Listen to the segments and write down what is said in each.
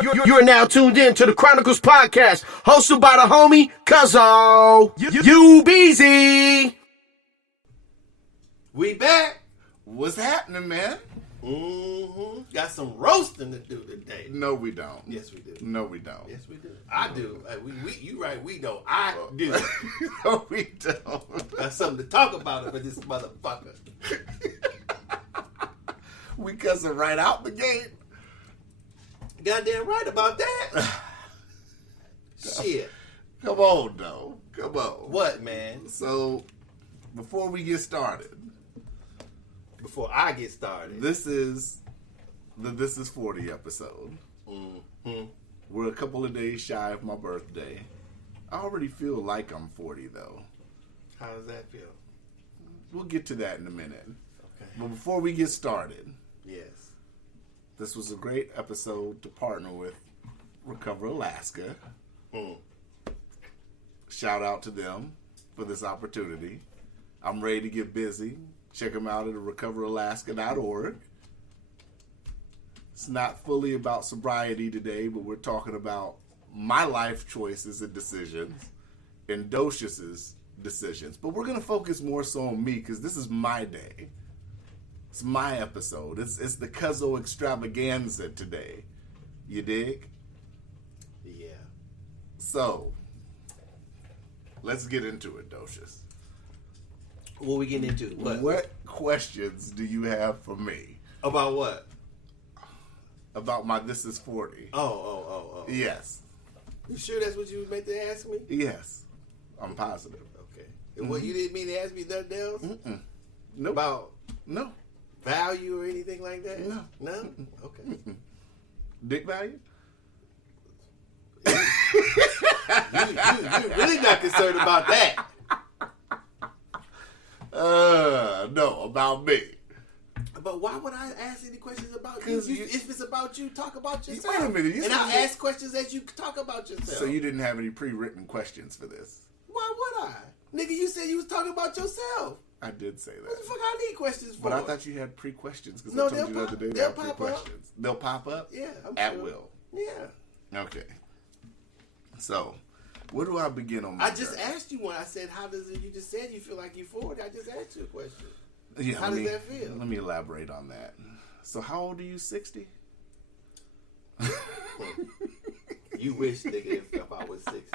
You're now tuned in to the Chronicles Podcast, hosted by the homie Cuzzo. You Beezy. We back. What's happening, man? Got some roasting to do today. No, we don't. Yes, we do. No, we don't. Yes, we do. I do. You right. We don't. I do. No, we don't. Got something to talk about for this motherfucker. We cussing right out the gate. Goddamn right about that. Shit. Come on, though. Come on. What, man? So, before we get started. Before I get started. This is the This Is 40 episode. Mm-hmm. We're a couple of days shy of my birthday. I already feel like I'm 40, though. How does that feel? We'll get to that in a minute. Okay. But before we get started. Yes. This was a great episode to partner with Recover Alaska. Shout out to them for this opportunity. I'm ready to get busy. Check them out at recoveralaska.org. It's not fully about sobriety today, but we're talking about my life choices and decisions and Docius's decisions. But we're going to focus more so on me because this is my day. It's my episode. It's the Cuzzo extravaganza today. You dig? Yeah. So, let's get into it, Docius. What we getting into? What questions do you have for me? About what? About my This Is 40. Oh. Yes. You sure that's what you was meant to ask me? Yes. I'm positive. Okay. And what, you didn't mean to ask me nothing else? Nope. About No. value or anything like that? No. No? Okay. Dick value? You really not concerned about that. No, about me. But why would I ask any questions about you? 'Cause you- If it's about you, talk about yourself. Wait a minute, you and I'll said- ask questions as you talk about yourself. So you didn't have any pre-written questions for this? Why would I? Nigga, you said you was talking about yourself. I did say What the that. fuck I need questions for? But I thought you had pre-questions because No, I told they'll you the other pop- day they'll they had pop up. pre-questions. They'll pop up? Yeah, I'm At sure. will. Yeah. Okay. So, where do I begin on my I just journey? asked you one. I said, how does it, you just said you feel like you're 40. I just asked you a question. Yeah, How does that feel? Let me elaborate on that. So, how old are you? 60? You wish, nigga, if I was 60.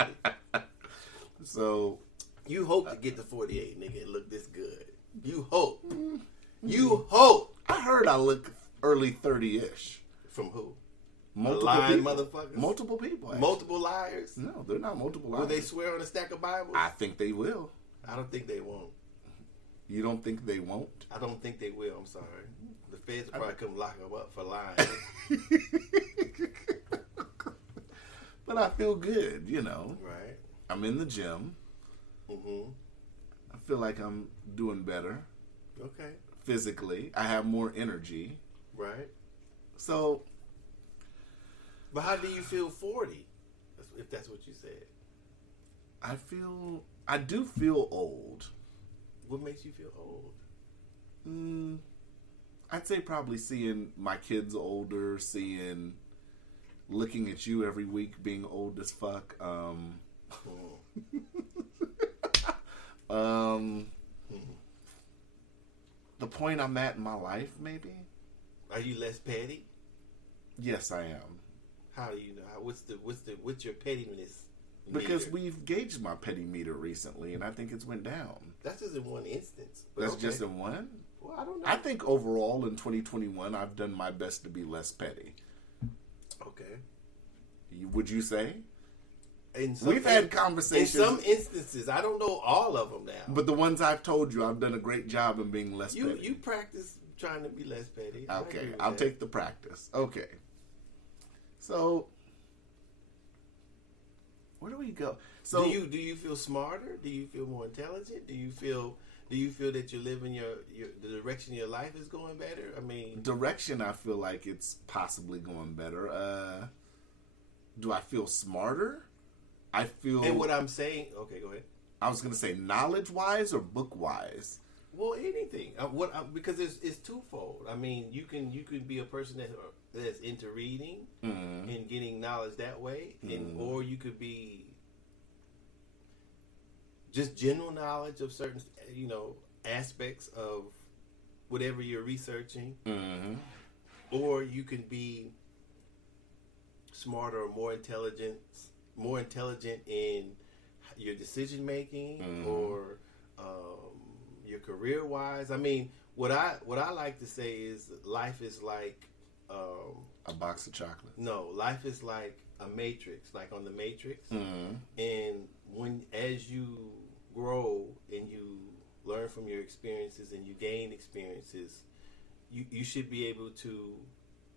So, You hope to get to 48, nigga, and look this good. You hope. You hope. I heard I look early 30-ish. From who? Multiple lying people. motherfuckers? Multiple people. Actually. Multiple liars? No, they're not multiple liars. Will they swear on a stack of Bibles? I think they will. I don't think they won't. You don't think they won't? I don't think they will. I'm sorry. The feds will probably come lock them up for lying. But I feel good, you know. Right. I'm in the gym. Mm-hmm. I feel like I'm doing better Okay. physically. I have more energy. Right. So, But how do you feel 40? If that's what you said. I do feel old. What makes you feel old? I'd say probably seeing my kids older, looking at you every week being old as fuck. The point I'm at in my life, maybe? Are you less petty? Yes, I am. How do you know? What's your pettiness? Because meter? we've gauged my petty meter recently, and I think it's went down. That's just in one instance. But That's okay. just in one? Well, I don't know. I think overall in 2021, I've done my best to be less petty. Okay. Would you say? We've had conversations. In some instances, I don't know all of them now. But the ones I've told you, I've done a great job in being less petty. You practice trying to be less petty. I agree Okay, with I'll that. take the practice. Okay. So, where do we go? So, do you feel smarter? Do you feel more intelligent? Do you feel that you're living the direction your life is going better? I mean, direction, I feel like it's possibly going better. Do I feel smarter? I feel. And what I'm saying, okay, go ahead. I was going to say knowledge-wise or book-wise. Well, anything. Because it's twofold. I mean, you can be a person that's into reading and getting knowledge that way, and or you could be just general knowledge of certain, aspects of whatever you're researching, or you can be smarter or more intelligent in your decision making or your career wise. I mean, what I like to say is life is like a box of chocolates. No, life is like a matrix, like on the Matrix, and as you grow and you learn from your experiences and you gain experiences, you should be able to,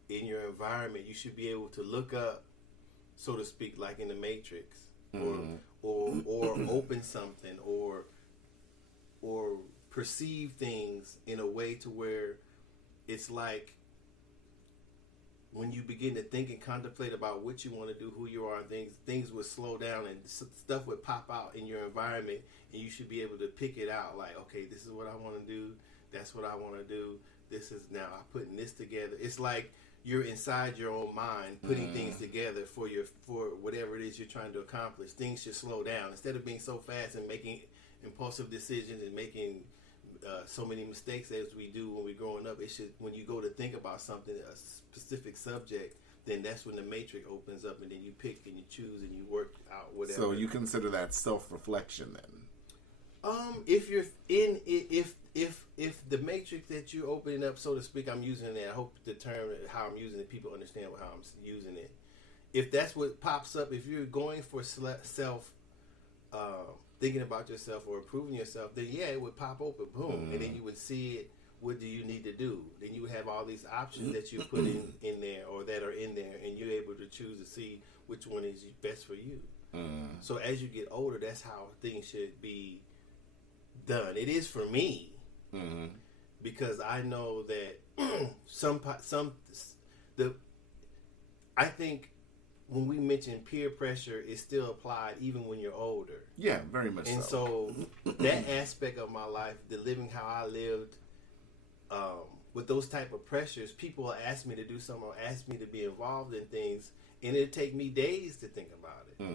in your environment, you should be able to look up, so to speak, like in the Matrix, or open something, or perceive things in a way to where it's like when you begin to think and contemplate about what you want to do, who you are, things would slow down and stuff would pop out in your environment, and you should be able to pick it out. Like, okay, this is what I want to do. That's what I want to do. This is now I'm putting this together. It's like you're inside your own mind putting things together for whatever it is you're trying to accomplish. Things should slow down instead of being so fast and making impulsive decisions and making so many mistakes as we do when we're growing up. It should, when you go to think about something, a specific subject, then that's when the matrix opens up, and then you pick and you choose and you work out whatever. So you consider that self-reflection then? If you're in if the matrix that you're opening up, so to speak, I'm using it. I hope the term how I'm using it, people understand how I'm using it. If that's what pops up, if you're going for self. Thinking about yourself or improving yourself, then yeah, it would pop open, boom, and then you would see it. What do you need to do? Then you would have all these options that you put in there or that are in there, and you're able to choose to see which one is best for you. So as you get older, that's how things should be done. It is for me, because I know that I think when we mention peer pressure, is still applied even when you're older. Yeah, very much and so. And so that aspect of my life, the living how I lived, with those type of pressures, people will ask me to do something or ask me to be involved in things, and it'll take me days to think about it.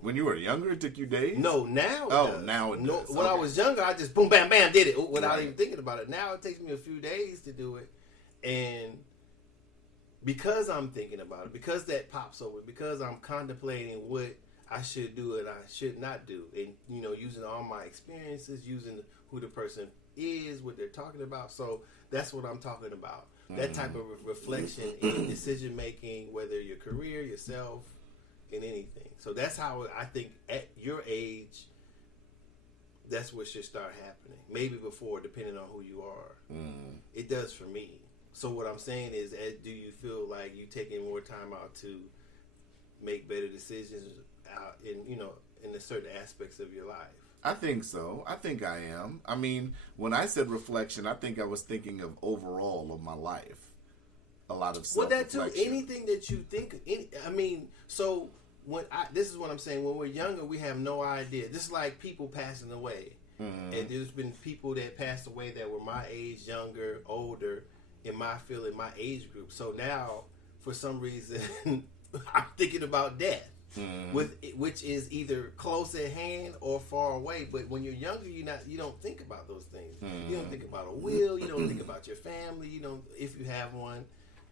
When you were younger, it took you days? No, now it does. Now it does. When I was younger, I just boom, bam, bam, did it without even thinking about it. Now it takes me a few days to do it, and because I'm thinking about it, because that pops over, because I'm contemplating what I should do and I should not do, and using all my experiences, using who the person is, what they're talking about. So that's what I'm talking about. That type of reflection in decision making, whether your career, yourself, in anything. So that's how I think at your age, that's what should start happening. Maybe before, depending on who you are. It does for me. So what I'm saying is, do you feel like you taking more time out to make better decisions out in the certain aspects of your life? I think so. I think I am. I mean, when I said reflection, I think I was thinking of overall of my life. A lot of self-reflection. Well, that too. Anything that you think. So this is what I'm saying. When we're younger, we have no idea. This is like people passing away, and there's been people that passed away that were my age, younger, older. In my age group. So now, for some reason, I'm thinking about death, which is either close at hand or far away. But when you're younger, you don't think about those things. You don't think about a will. You don't think about your family. You don't, if you have one,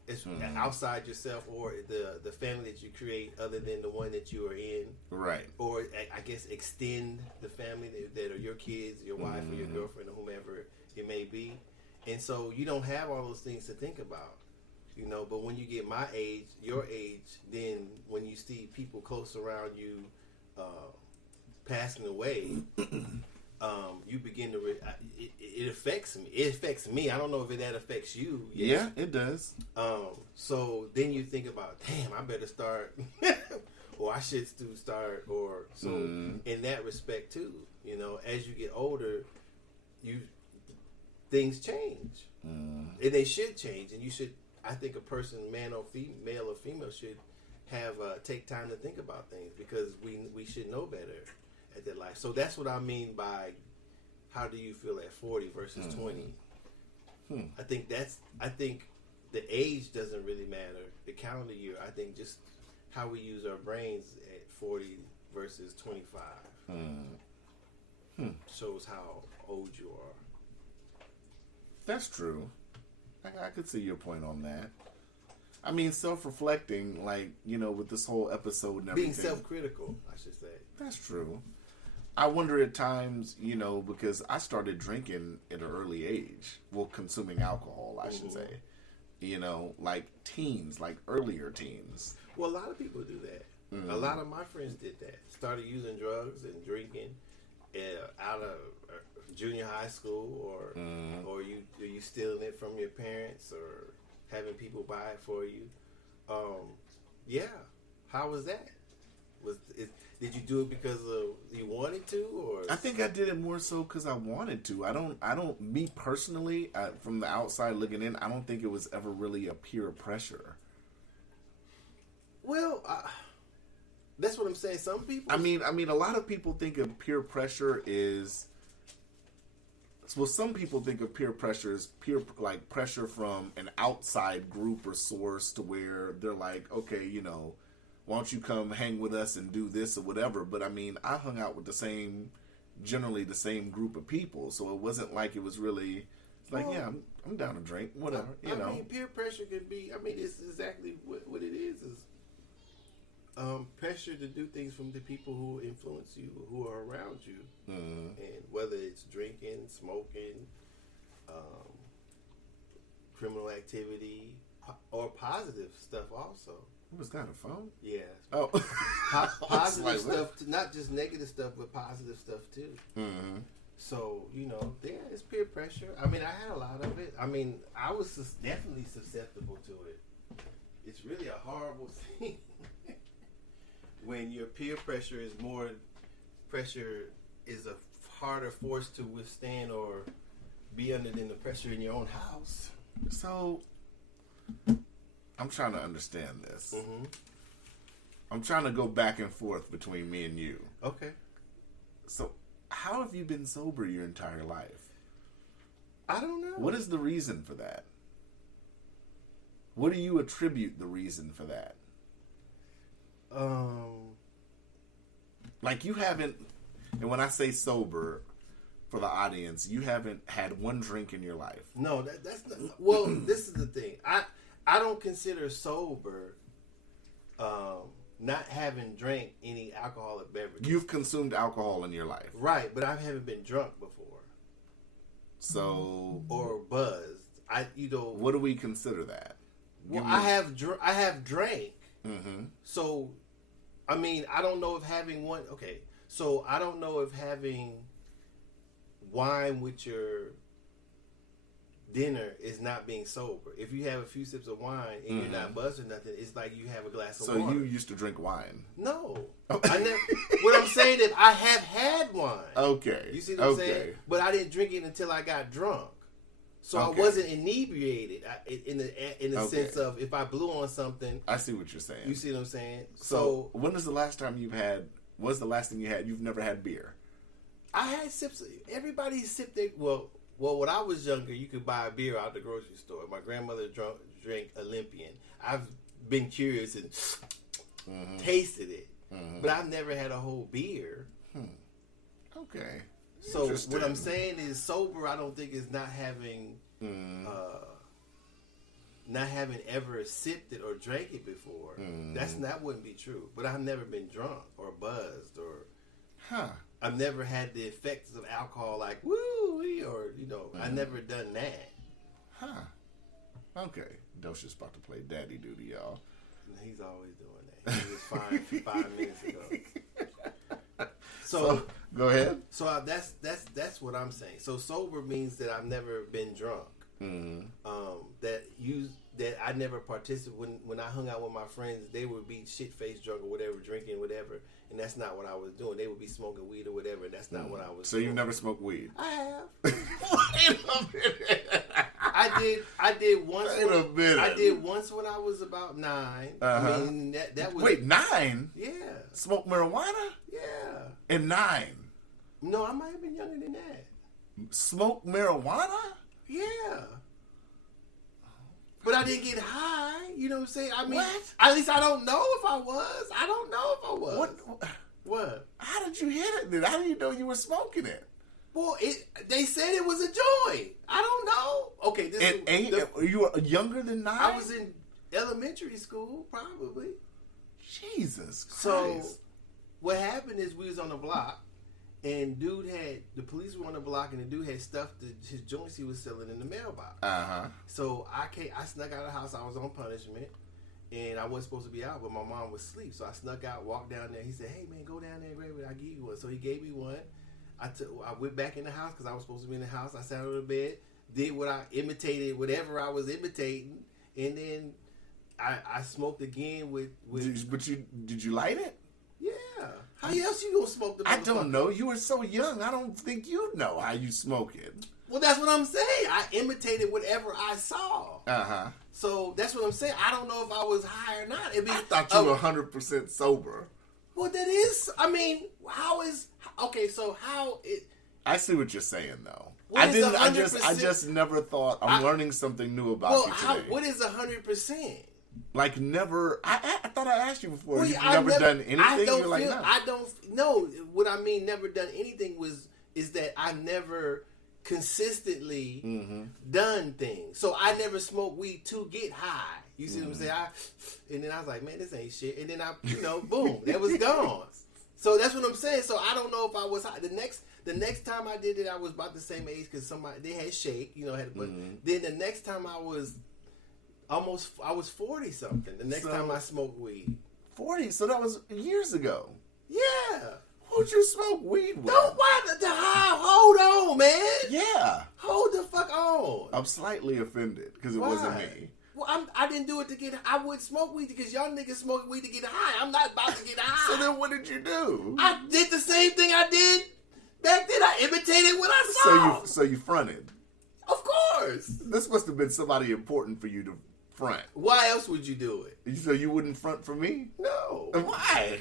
it's outside yourself or the family that you create, other than the one that you are in. Right. Or I guess extend the family that are your kids, your wife, or your girlfriend, or whomever it may be. And so you don't have all those things to think about, but when you get my age, your age, then when you see people close around you passing away, you begin to, it affects me. It affects me. I don't know if that affects you. Yeah, it does. So then you think about, damn, I better start, or I should start, or so in that respect too, as you get older, things change, and they should change. And you should, I think, a person, male or female, should have take time to think about things, because we should know better at that life. So that's what I mean by how do you feel at 40 versus 20. I think the age doesn't really matter. The calendar year, I think, just how we use our brains at 40 versus 25 shows how old you are. That's true. I could see your point on that. I mean, self-reflecting, like, you know, with this whole episode and everything. Being self-critical, I should say. That's true. I wonder at times, you know, because I started drinking at an early age. Well, consuming alcohol, I should say. You know, like teens, like earlier teens. Well, a lot of people do that. A lot of my friends did that. Started using drugs and drinking out of junior high school, or you stealing it from your parents, or having people buy it for you. Yeah. How was that? Did you do it because you wanted to, or? I think I did it more so because I wanted to. I don't. Me personally, from the outside looking in, I don't think it was ever really a peer pressure. Well, that's what I'm saying. Some people. I mean, a lot of people think of peer pressure is. Well, some people think of peer pressure as like pressure from an outside group or source, to where they're like, okay, you know, why don't you come hang with us and do this or whatever. But I mean, I hung out with generally the same group of people, so it wasn't like it was really like, well, yeah, I'm down to drink, whatever. I mean, peer pressure could be. I mean, it's exactly what it is pressure to do things from the people who influence you, who are around you, and whether it's drinking, smoking, criminal activity, or positive stuff also. Was that a phone? Yeah. Oh. Positive stuff, not just negative stuff, but positive stuff too. So, you know, yeah, it's peer pressure. I mean, I had a lot of it. I mean, I was definitely susceptible to it. It's really a horrible thing when your peer pressure is a harder force to withstand or be under than the pressure in your own house. So, I'm trying to understand this. I'm trying to go back and forth between me and you. Okay. So, how have you been sober your entire life? I don't know. What is the reason for that? What do you attribute the reason for that? Like, you haven't, and when I say sober, for the audience, you haven't had one drink in your life. No, that's not. Well, this is the thing. I don't consider sober not having drank any alcoholic beverages. You've consumed alcohol in your life. Right, but I haven't been drunk before. So. Or buzzed. What do we consider that? Well, I have drank. So, I mean, I don't know if having one. Okay, so I don't know if having wine with your dinner is not being sober. If you have a few sips of wine and you're not buzzed or nothing, it's like you have a glass of water. So you used to drink wine? No. I never, what I'm saying is I have had wine. Okay. You see what I'm saying? But I didn't drink it until I got drunk. So I wasn't inebriated in the sense of if I blew on something. I see what you're saying. You see what I'm saying? So when was the last time what's the last thing you had? You've never had beer? I had sips. Everybody sipped their, well, when I was younger, you could buy a beer out the grocery store. My grandmother drank Olympian. I've been curious and tasted it, but I've never had a whole beer. Okay. So what I'm saying is sober. I don't think is not having ever sipped it or drank it before. That wouldn't be true. But I've never been drunk or buzzed or I've never had the effects of alcohol like woo-wee or I've never done that. Okay. Dosha's about to play daddy duty, y'all. He's always doing that. He was fine 5 minutes ago. So go ahead. So that's what I'm saying. So sober means that I've never been drunk. That I never participated when I hung out with my friends. They would be shit faced drunk or whatever, drinking whatever, and that's not what I was doing. They would be smoking weed or whatever, and that's not what I was. So doing. you've never smoked weed? I have. Wait a minute. I did once. Wait a minute. I did once when I was about 9. I mean, that was. Wait, 9? Yeah. Smoke marijuana? Yeah. And 9? No, I might have been younger than that. Smoke marijuana? Yeah. But I didn't get high. You know what I'm saying? I mean, What? at least I don't know if I was. I don't know if I was. What? How did you hit it then? How do you know you were smoking it? Well, they said it was a joint. I don't know. Okay, You were younger than 9? I was in elementary school, probably. Jesus Christ. So what happened is we was on the block, and the police were on the block, and the dude had stuffed his joints he was selling in the mailbox. So I snuck out of the house. I was on punishment, and I wasn't supposed to be out, but my mom was asleep. So I snuck out, walked down there. He said, "Hey man, go down there and grab it. I'll give you one." So he gave me one. I went back in the house because I was supposed to be in the house. I sat on the bed, did what I imitated, whatever I was imitating, and then I smoked again with. Did you light it? Yeah. How else you gonna smoke the? I don't know. You were so young. I don't think you know how you smoke it. Well, that's what I'm saying. I imitated whatever I saw. So that's what I'm saying. I don't know if I was high or not. I thought you were 100% sober. Well, that is. I mean, how is okay? So how it? I see what you're saying, though. What I didn't. 100%? I just never thought. I'm learning something new about you today. What is 100%? Like never. I thought I asked you before. Well, You've never done anything. I don't You're like, feel. no. I don't know. What I mean, never done anything is that I never consistently done things. So I never smoked weed to get high. You see what I'm saying? And then I was like, man, this ain't shit. And then boom, that was gone. So that's what I'm saying. So I don't know if I was high. The next time I did it, I was about the same age because they had shake, had to put. Then the next time I was 40 something. The next time I smoked weed. 40. So that was years ago. Yeah. Who'd you smoke weed with? Don't hold on, man. Yeah. Hold the fuck on. I'm slightly offended because it wasn't me. Well, I didn't do it to get. I would smoke weed because y'all niggas smoke weed to get high. I'm not about to get high. So then, what did you do? I did the same thing I did back then. I imitated what I saw. So you fronted. Of course. This must have been somebody important for you to front. Why else would you do it? So you wouldn't front for me? No. Why?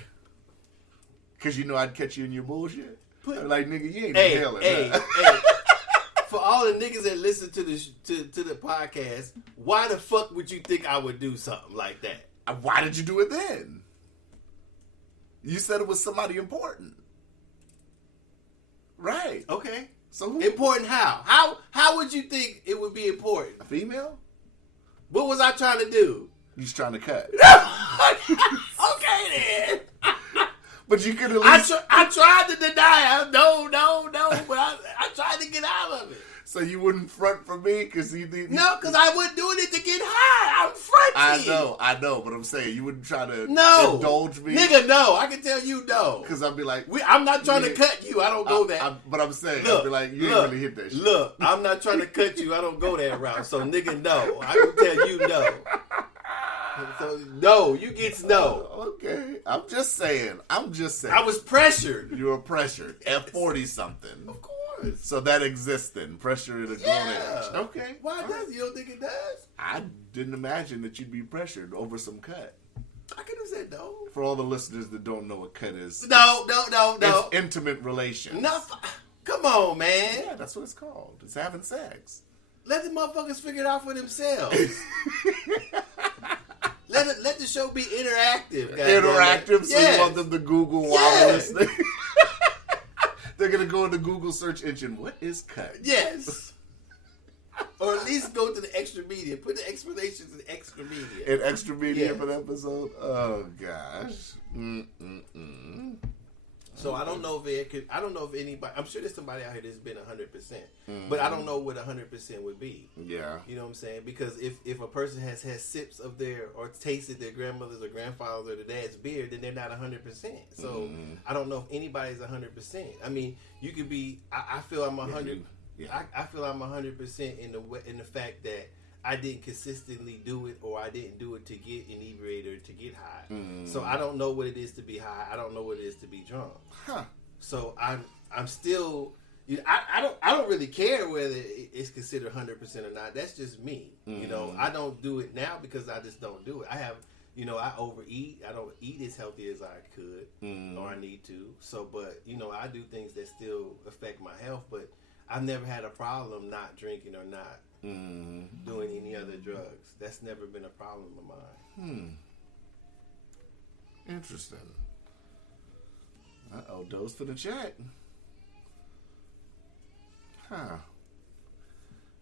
Because you know I'd catch you in your bullshit. Like nigga, you ain't inhaling. Hey. For all the niggas that listen to the podcast, why the fuck would you think I would do something like that? Why did you do it then? You said it was somebody important, right? Okay. So who? Important how? How would you think it would be important? A female? What was I trying to do? You just trying to cut. Okay then. But you could at least. I tried to deny it. No. But I tried to get out of it. So you wouldn't front for me because you didn't. No, because I wasn't doing it to get high. I'm fronting. I know, but I'm saying you wouldn't try to indulge me. Nigga, no. I can tell you no. Because I'd be like, I'm not trying to cut you. I don't go that. But I'm saying, I'd be like, you ain't really hit that shit. Look, I'm not trying to cut you. I don't go that route. So nigga, no. I can tell you no. So, no, you get no. Okay. I'm just saying. I was pressured. You were pressured at 40 something. Of course. So that exists then. Pressure at a grown age. Okay. Why does? You don't think it does? I didn't imagine that you'd be pressured over some cut. I could have said no. For all the listeners that don't know what cut is. No. It's intimate relations. No. Come on, man. Yeah, that's what it's called. It's having sex. Let the motherfuckers figure it out for themselves. Let the show be interactive. Interactive, so yes. you want them to Google while they're listening. They're going to go in the Google search engine. What is cut? Yes. Or at least go to the extra media. Put the explanations in extra media. In extra media for the episode? Oh, gosh. So I don't know if anybody, I'm sure there's somebody out here that's been 100%, but I don't know what 100% would be. Yeah. You know what I'm saying? Because if a person has had sips of or tasted their grandmother's or grandfather's or their dad's beer, then they're not 100%. So I don't know if anybody's 100%. I mean, you could be, I feel I'm 100. Yeah. I feel I'm 100% in the fact that I didn't consistently do it, or I didn't do it to get inebriated or to get high. So I don't know what it is to be high. I don't know what it is to be drunk. Huh. So I'm still. I don't really care whether it's considered 100% or not. That's just me. You know, I don't do it now because I just don't do it. I have. I overeat. I don't eat as healthy as I could or I need to. So, but I do things that still affect my health. But I've never had a problem not drinking or not doing any other drugs. That's never been a problem of mine. Interesting. Dose for the check. Huh.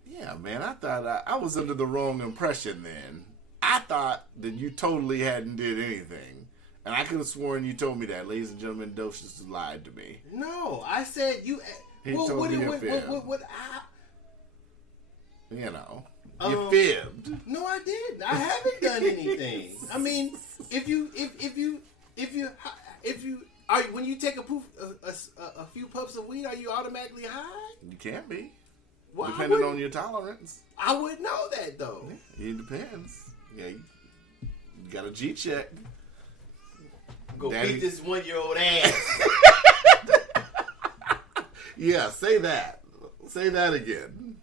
Yeah, man, I thought I was under the wrong impression then. I thought that you totally hadn't did anything. And I could have sworn you told me that. Ladies and gentlemen, Dose just lied to me. No, I said you... He told me a fib. You know, you fibbed. No, I didn't. I haven't done anything. I mean, if you, when you take a few puffs of weed, are you automatically high? You can't be. Well, depending on your tolerance. I would know that though. It depends. Yeah, you got a G check. Go beat this 1-year-old ass. Yeah, say that. Say that again.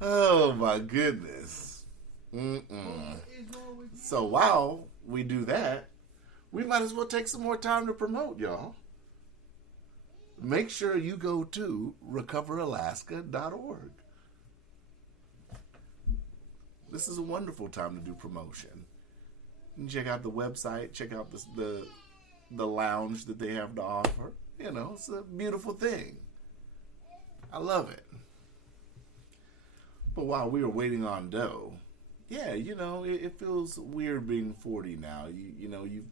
Oh my goodness. So while we do that, we might as well take some more time to promote, y'all. Make sure you go to recoveralaska.org. This is a wonderful time to do promotion. You can check out the website, check out the lounge that they have to offer. You know, it's a beautiful thing. I love it. But while we were waiting on dough, yeah, you know, it feels weird being 40 now. You know, you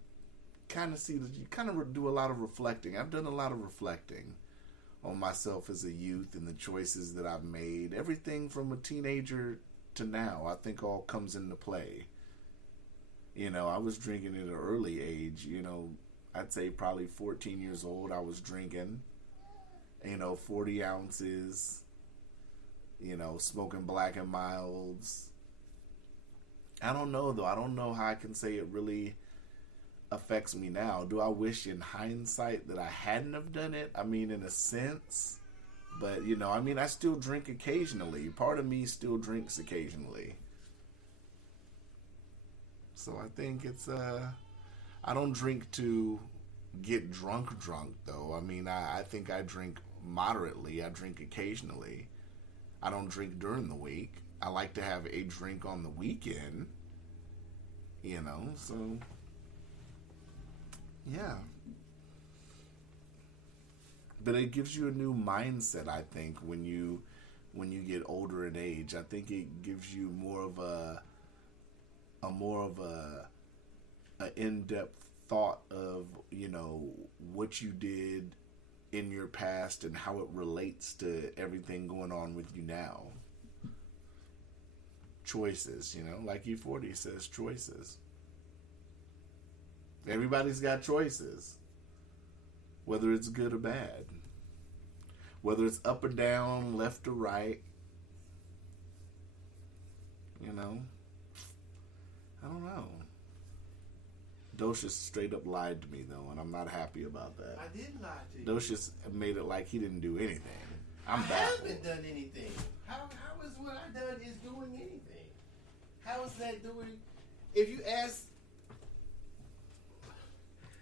kind of see that you kind of do a lot of reflecting. I've done a lot of reflecting on myself as a youth and the choices that I've made. Everything from a teenager to now, I think all comes into play. You know, I was drinking at an early age. You know, I'd say probably 14 years old, I was drinking, 40 ounces, smoking Black and Milds. I don't know, though. I don't know how I can say it really affects me now. Do I wish in hindsight that I hadn't have done it? I mean, in a sense. But, I still drink occasionally. Part of me still drinks occasionally. So I think it's, I don't drink to get drunk, though. I mean, I think I drink moderately. I drink occasionally. I don't drink during the week. I like to have a drink on the weekend, so, yeah. But it gives you a new mindset, I think, when you get older in age. I think it gives you more of a in-depth thought of, what you did in your past and how it relates to everything going on with you now. Choices, like E40 says, choices. Everybody's got choices. Whether it's good or bad. Whether it's up or down, left or right. I don't know. Docious straight up lied to me, though, and I'm not happy about that. I did lie to you. Docious made it like he didn't do anything. I haven't done anything. How is what I done is doing anything? How is that doing? If you ask...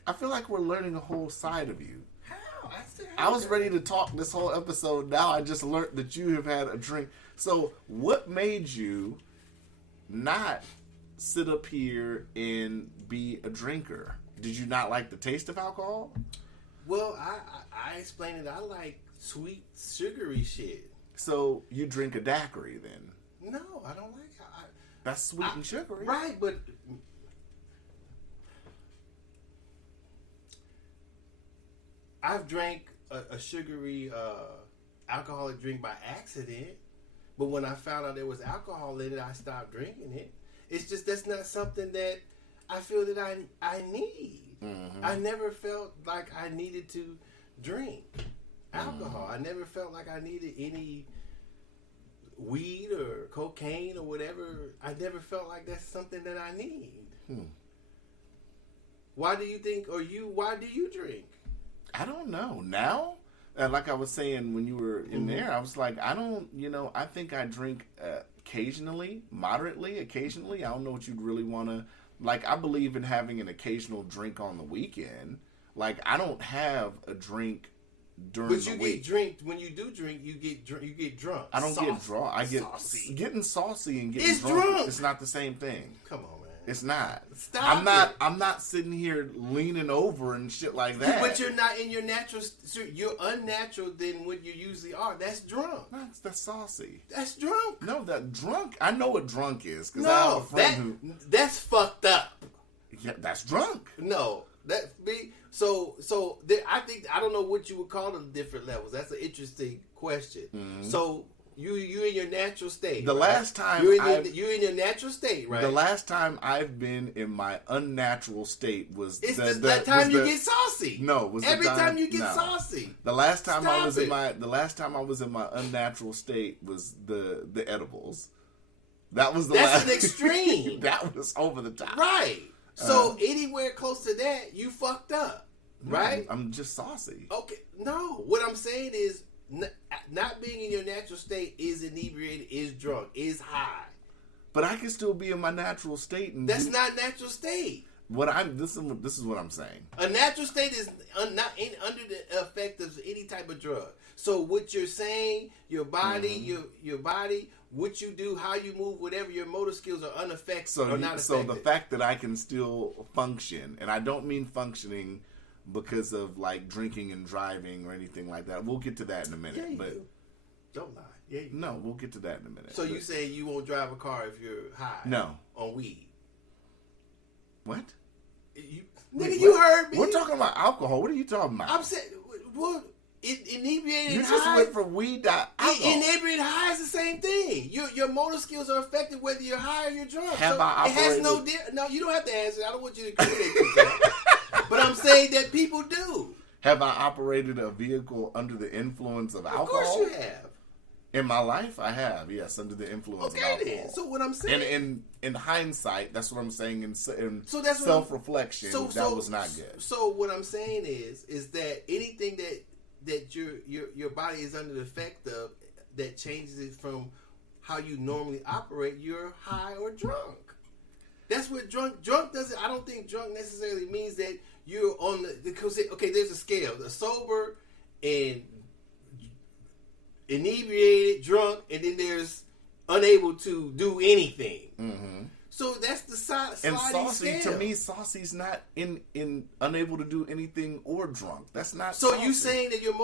I feel like we're learning a whole side of you. How? I was ready to talk this whole episode. Now I just learned that you have had a drink. So what made you not sit up here and be a drinker? Did you not like the taste of alcohol? Well, I explained it. I like sweet, sugary shit. So you drink a daiquiri then? No, I don't like it. That's sweet and sugary. Right, but... I've drank a sugary alcoholic drink by accident, but when I found out there was alcohol in it, I stopped drinking it. It's just that's not something that I feel that I need. Mm-hmm. I never felt like I needed to drink alcohol. I never felt like I needed any weed or cocaine or whatever. I never felt like that's something that I need. Why do you think, why do you drink? I don't know. Now, like I was saying when you were in there, I was like, I don't, I think I drink occasionally, moderately, occasionally. I don't know what you'd really want to, like, I believe in having an occasional drink on the weekend. Like, I don't have a drink during But the you week. get drink when you do drink. You get drunk. I don't get drunk. I get saucy. getting saucy and getting It's drunk. drunk. It's not the same thing. Come on, man. It's not. Stop I'm not sitting here leaning over and shit like that. But you're not in your natural. You're unnatural than what you usually are. That's drunk. That's saucy. That's drunk. No, that drunk. I know what drunk is because I have a No, friend that's fucked up. Yeah, that's drunk. No, that be so. There, I think I don't know what you would call them different levels. That's an interesting question. Mm-hmm. So you in your natural state. The right? last time you're in your natural state, right? The last time I've been in my unnatural state was it's that time was you get saucy. No, was every the time you get no. saucy. The last time I Stop was it. the last time I was in my unnatural state was the edibles. That was the That's last. an extreme. That was over the top. Right. So anywhere close to that, you fucked up. Right? I'm just saucy. Okay. No. What I'm saying is not being in your natural state is inebriated, is drunk, is high. But I can still be in my natural state and That's not natural state. This is what I'm saying. A natural state is not under the effect of any type of drug. So what you're saying, your body, your body, what you do, how you move, whatever your motor skills are unaffected or not affected. So the fact that I can still function, and I don't mean functioning because of like drinking and driving or anything like that. We'll get to that in a minute. Yeah, you but do. Don't lie. Yeah, you no, we'll get to that in a minute. So you say you won't drive a car if you're high? No. On weed? What? Nigga, you heard me. We're talking about alcohol. What are you talking about? I'm saying, well, inebriated You high. just went from weed to alcohol. Inebriated high is the same thing. Your motor skills are affected whether you're high or you're drunk. Have so I it has no operated- no. You don't have to answer. I don't want you to incriminate yourself. But I'm saying that people do. Have I operated a vehicle under the influence of alcohol? Of course you have. In my life, I have. Yes, under the influence of Okay alcohol. then. So what I'm saying. And in hindsight, that's what I'm saying. In So that's what self-reflection, that was not good. So what I'm saying is that anything that your body is under the effect of that changes it from how you normally operate, you're high or drunk. That's what drunk doesn't. I don't think drunk necessarily means that you're on the because there's a scale. The sober and inebriated, drunk, and then there's unable to do anything. Mm-hmm. So that's the sliding And saucy, scale. to me, saucy's not in unable to do anything or drunk. That's not. So saucy. you saying that your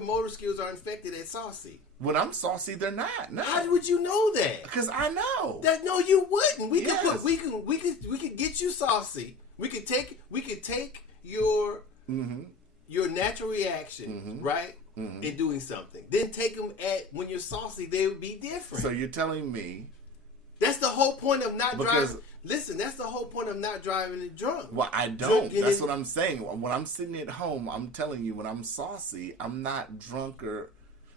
motor skills are infected at saucy? When I'm saucy, they're not. No. How would you know that? Because I know. That no, you wouldn't. We Yes. could get you saucy. We could take your your natural reaction, right, in doing something. Then take them at when you're saucy, they would be different. So you're telling me. That's the whole point of not Because- driving. Listen, that's the whole point of not driving and drunk. Well, I don't. Drinking That's and- what I'm saying. When I'm sitting at home, I'm telling you, when I'm saucy, I'm not drunk or.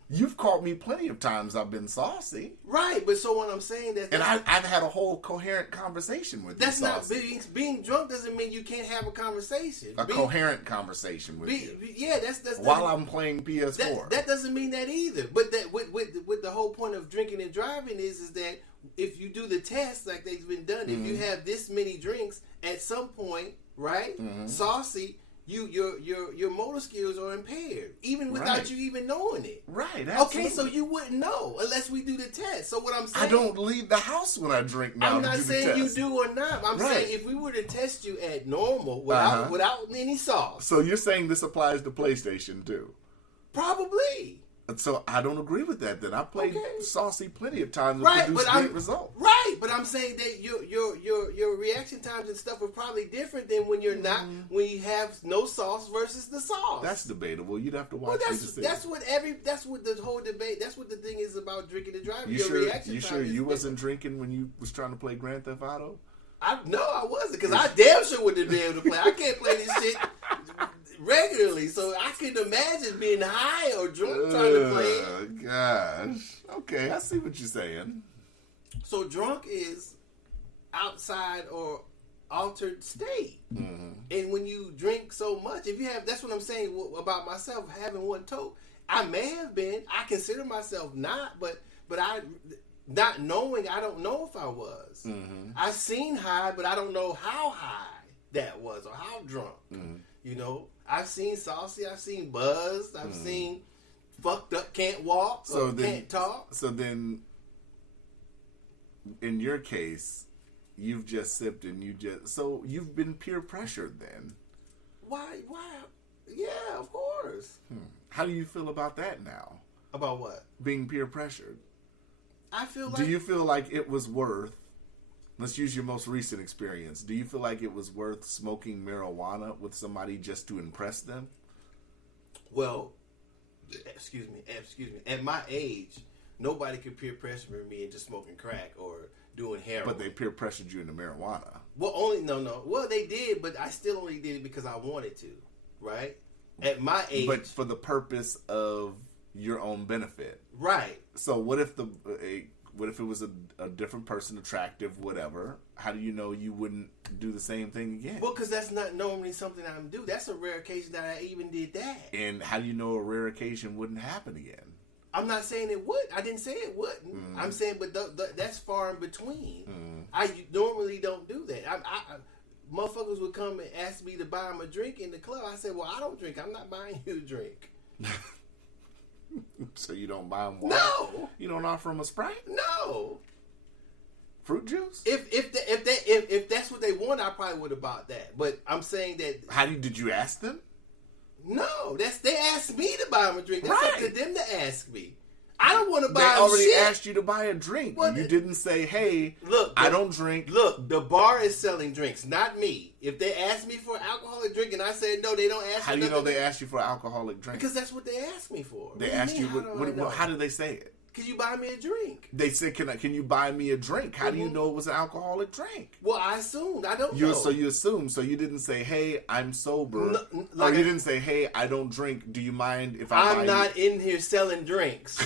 You've caught me plenty of times I've been saucy. Right, but so what I'm saying that And I've had a whole coherent conversation with that's you. not Saucy. being drunk doesn't mean you can't have a conversation. A coherent conversation with you. Yeah, that's While I'm playing PS4. That doesn't mean that either. But that with the whole point of drinking and driving is that if you do the test like they've been done, if you have this many drinks at some point, right, saucy, your motor skills are impaired even without Right. you even knowing it. Right. Okay, Absolutely. so you wouldn't know unless we do the test. So what I'm saying, I don't leave the house when I drink now. I'm to not do the saying you test. do or not. I'm Right. saying if we were to test you at normal without any sauce, So you're saying this applies to PlayStation too? probably. So I don't agree with that. Then I played Okay. saucy plenty of times and Right, produced but great I'm results. right, but I'm saying that your reaction times and stuff are probably different than when you're not when you have no sauce versus the sauce. That's debatable. You'd have to well, watch me to see. that's what the whole debate. That's what the thing is about drinking and driving. You your sure? reaction You time sure is you wasn't different. drinking when you was trying to play Grand Theft Auto? No, I wasn't because I damn sure wouldn't be able to play. I can't play this shit regularly, so I couldn't imagine being high or drunk trying to play it. Oh gosh. Okay, I see what you're saying. So drunk is outside or altered state. And when you drink so much, if you have, that's what I'm saying about myself, having one toke. I may have been, I consider myself not, but I, not knowing, I don't know if I was. I've seen high, but I don't know how high. that was or how drunk. You know, I've seen saucy, I've seen buzzed, I've seen fucked up, can't walk, or can't talk. So then, in your case, you've just sipped and so you've been peer pressured then. Why? Yeah, of course. How do you feel about that now? About what? Being peer pressured. I feel like... Do you feel like it was worth... Let's use your most recent experience. Do you feel like it was worth smoking marijuana with somebody just to impress them? Well, excuse me. At my age, nobody could peer pressure me into smoking crack or doing heroin. But they peer pressured you into marijuana. Well, no. Well, they did, but I still only did it because I wanted to, right? At my age. But for the purpose of your own benefit. Right. So what if it was a different person, attractive, whatever? How do you know you wouldn't do the same thing again? Well, because that's not normally something I do. That's a rare occasion that I even did that. And how do you know a rare occasion wouldn't happen again? I'm not saying it would. I didn't say it wouldn't. I'm saying, but that's far in between. I normally don't do that. Motherfuckers would come and ask me to buy them a drink in the club. I said, well, I don't drink. I'm not buying you a drink. So you don't buy them water? No. You don't offer them a Sprite? No. Fruit juice? If that's what they want, I probably would have bought that. But I'm saying that. Did you ask them? No, they asked me to buy them a drink. That's up to them to ask me. I don't want to buy them shit. They already asked you to buy a drink. Well, you didn't say, hey, look, I don't drink. Look, the bar is selling drinks, not me. If they ask me for an alcoholic drink and I said no, they don't ask me. How do you know they asked you for an alcoholic drink? Because that's what they asked me for. They asked you, how did they say it? Can you buy me a drink? They said, can you buy me a drink? How do you know it was an alcoholic drink? Well, I assumed. I don't know. So you assumed. So you didn't say, hey, I'm sober. Or you didn't say, hey, I don't drink. Do you mind if I buy you? I'm not in here selling drinks.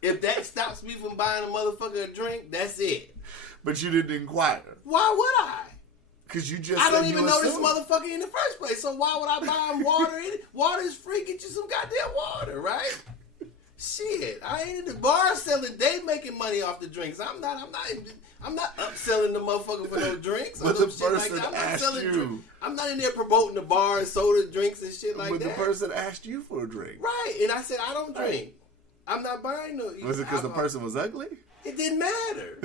If that stops me from buying a motherfucker a drink, that's it. But you didn't inquire. Why would I? Because you just I don't even know this motherfucker in the first place. So why would I buy him water? Water is free. Get you some goddamn water, right? Shit, I ain't in the bar selling. They making money off the drinks. I'm not upselling the motherfucker for no drinks. But the person asked you. I'm not in there promoting the bar and soda drinks and shit like that. But the person asked you for a drink. Right, and I said I don't drink. I'm not buying no. Was it because the person was ugly? It didn't matter.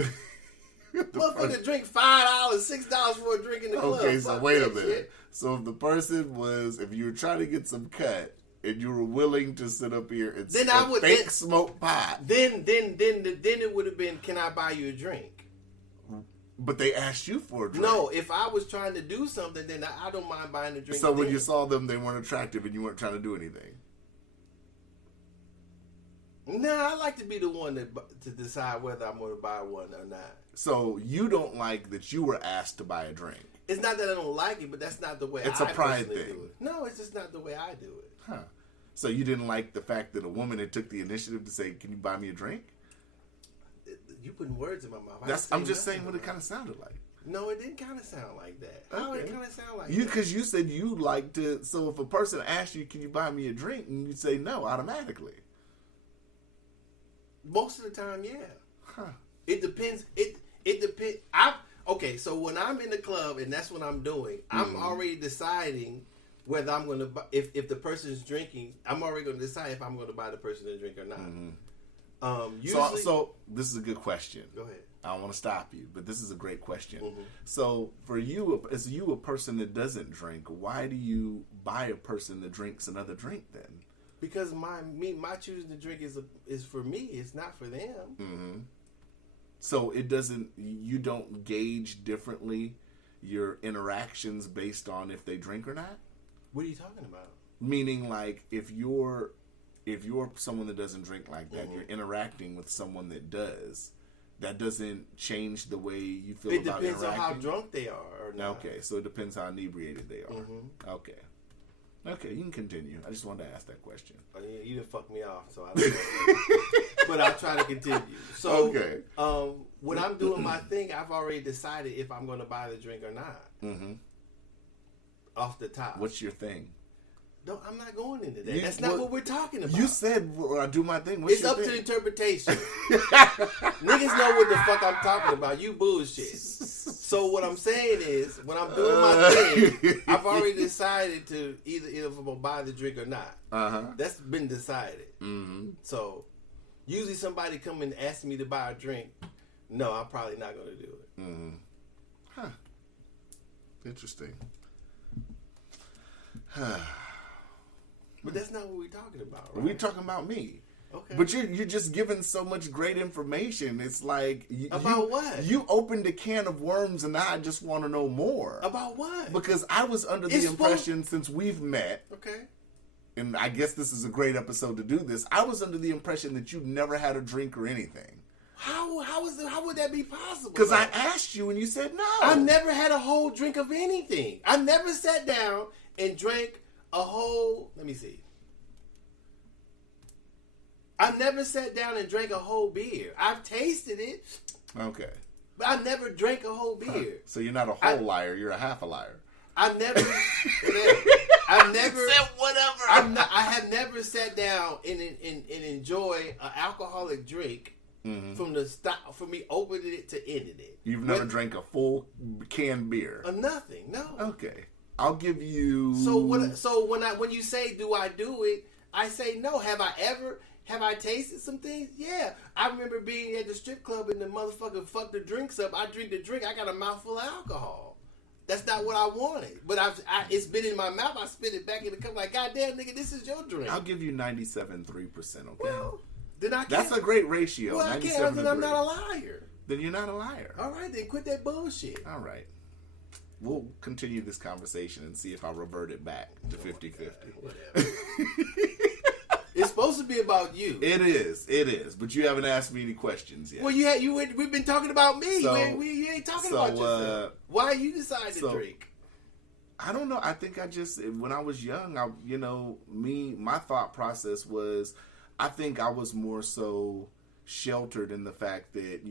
Motherfucker drink $5, $6 for a drink in the club. Okay, so wait a minute. Shit. So if the person if you were trying to get some cut and you were willing to sit up here and smoke pot, then it would have been, can I buy you a drink? But they asked you for a drink. No, if I was trying to do something, then I don't mind buying a drink. So when you saw them, they weren't attractive and you weren't trying to do anything. Nah, I like to be the one to decide whether I'm going to buy one or not. So you don't like that you were asked to buy a drink? It's not that I don't like it, but that's not the way it's a pride thing. Do it. No, it's just not the way I do it. Huh. So you didn't like the fact that a woman had took the initiative to say, can you buy me a drink? You putting words in my mouth. I'm just saying what it kind of sounded like. No, it didn't kind of sound like that. Okay. How did it kind of sound like that? Because you said you like to, so if a person asked you, can you buy me a drink? And you say no automatically. Most of the time, yeah. Huh. It depends. It depends. Okay, so when I'm in the club and that's what I'm doing, I'm already deciding whether I'm going to buy, if the person's drinking, I'm already going to decide if I'm going to buy the person a drink or not. Usually, so this is a good question. Go ahead. I don't want to stop you, but this is a great question. So for you, as a person that doesn't drink, why do you buy a person that drinks another drink then? Because my choosing to drink is for me. It's not for them. So you don't gauge differently your interactions based on if they drink or not? What are you talking about? Meaning, like, if you're someone that doesn't drink like that, you're interacting with someone that does. That doesn't change the way you feel about interacting? It depends on how drunk they are or not. Okay, so it depends how inebriated they are. Okay, you can continue. I just wanted to ask that question. Oh, yeah, you didn't fuck me off, so I don't know. But I'll try to continue. So, when I'm doing my thing, I've already decided if I'm going to buy the drink or not. Off the top. What's your thing? No, I'm not going into that. That's not what we're talking about. You said I do my thing. It's up to interpretation. Niggas know what the fuck I'm talking about. You bullshit. So what I'm saying is, when I'm doing my thing, I've already decided to either if I'm gonna buy the drink or not. That's been decided. So usually somebody come and ask me to buy a drink. No, I'm probably not gonna do it. Huh. Interesting. But that's not what we're talking about, right? We're talking about me. Okay. But you're just giving so much great information. It's like about what? You opened a can of worms, and now I just want to know more. About what? Because I was under the impression since we've met. Okay. And I guess this is a great episode to do this. I was under the impression that you never had a drink or anything. How would that be possible? Because I asked you and you said no. I never had a whole drink of anything. I never sat down and drank a whole. Let me see. I never sat down and drank a whole beer. I've tasted it. Okay. But I never drank a whole beer. Huh. So you're not a whole liar. You're a half a liar. I never said whatever. I have never sat down and enjoy an alcoholic drink from the stop for me opening it to ending it. You've never drank a full canned beer. Nothing. No. Okay. I'll give you. So when you say do I do it, I say no. Have I tasted some things? Yeah. I remember being at the strip club and the motherfucker fucked the drinks up. I drink the drink. I got a mouthful of alcohol. That's not what I wanted. But it's been in my mouth. I spit it back in the cup like, goddamn, nigga, this is your drink. I'll give you 97.3%, okay? Well, then I can't. That's a great ratio. Well, I can't. Then I'm not a liar. Then you're not a liar. All right, then quit that bullshit. All right. We'll continue this conversation and see if I revert it back to 50-50. Whatever. It's supposed to be about you. It is. But you haven't asked me any questions yet. Well, we've been talking about me. So, you ain't talking about yourself. Why you decided to drink? I don't know. I think when I was young, my thought process was, I think I was more so sheltered in the fact that,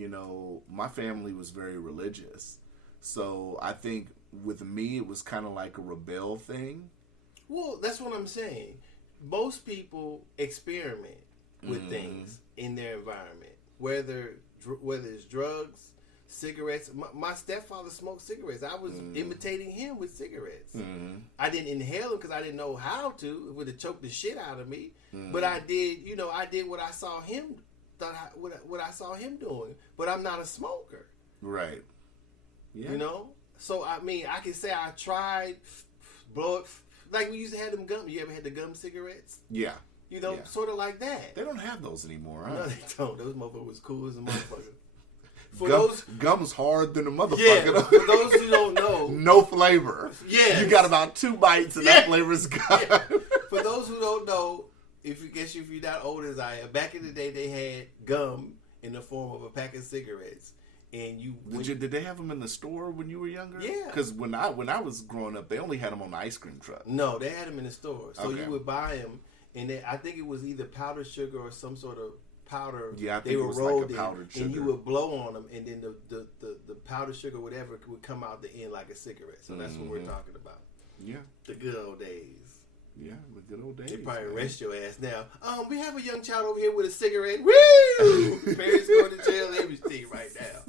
my family was very religious. So I think with me, it was kind of like a rebel thing. Well, that's what I'm saying. Most people experiment with things in their environment, whether it's drugs, cigarettes. My stepfather smoked cigarettes. I was imitating him with cigarettes. I didn't inhale them because I didn't know how to. It would have choked the shit out of me. But I did. I did what I saw him. What I saw him doing. But I'm not a smoker. Right. Yeah. So I can say I tried blow it. Like we used to have them gum. You ever had the gum cigarettes? Yeah. Sort of like that. They don't have those anymore, huh? No, they don't. Those motherfuckers was cool as a motherfucker. Gum's hard than a motherfucker. Yeah, for those who don't know. No flavor. Yeah. You got about 2 bites and that flavor's gone. Yeah. For those who don't know, if you're not old as I am, back in the day they had gum in the form of a pack of cigarettes. And did they have them in the store when you were younger? Yeah. Because when I was growing up, they only had them on the ice cream truck. No, they had them in the store. So okay. You would buy them, and I think it was either powdered sugar or some sort of powder. Yeah, I think they it were was rolled like a powdered sugar. And you would blow on them, and then the powdered sugar, whatever, would come out the end like a cigarette. So that's what we're talking about. Yeah. The good old days. Yeah, the good old days. They probably arrest your ass now. We have a young child over here with a cigarette. Woo! Parents going to jail, everything right now.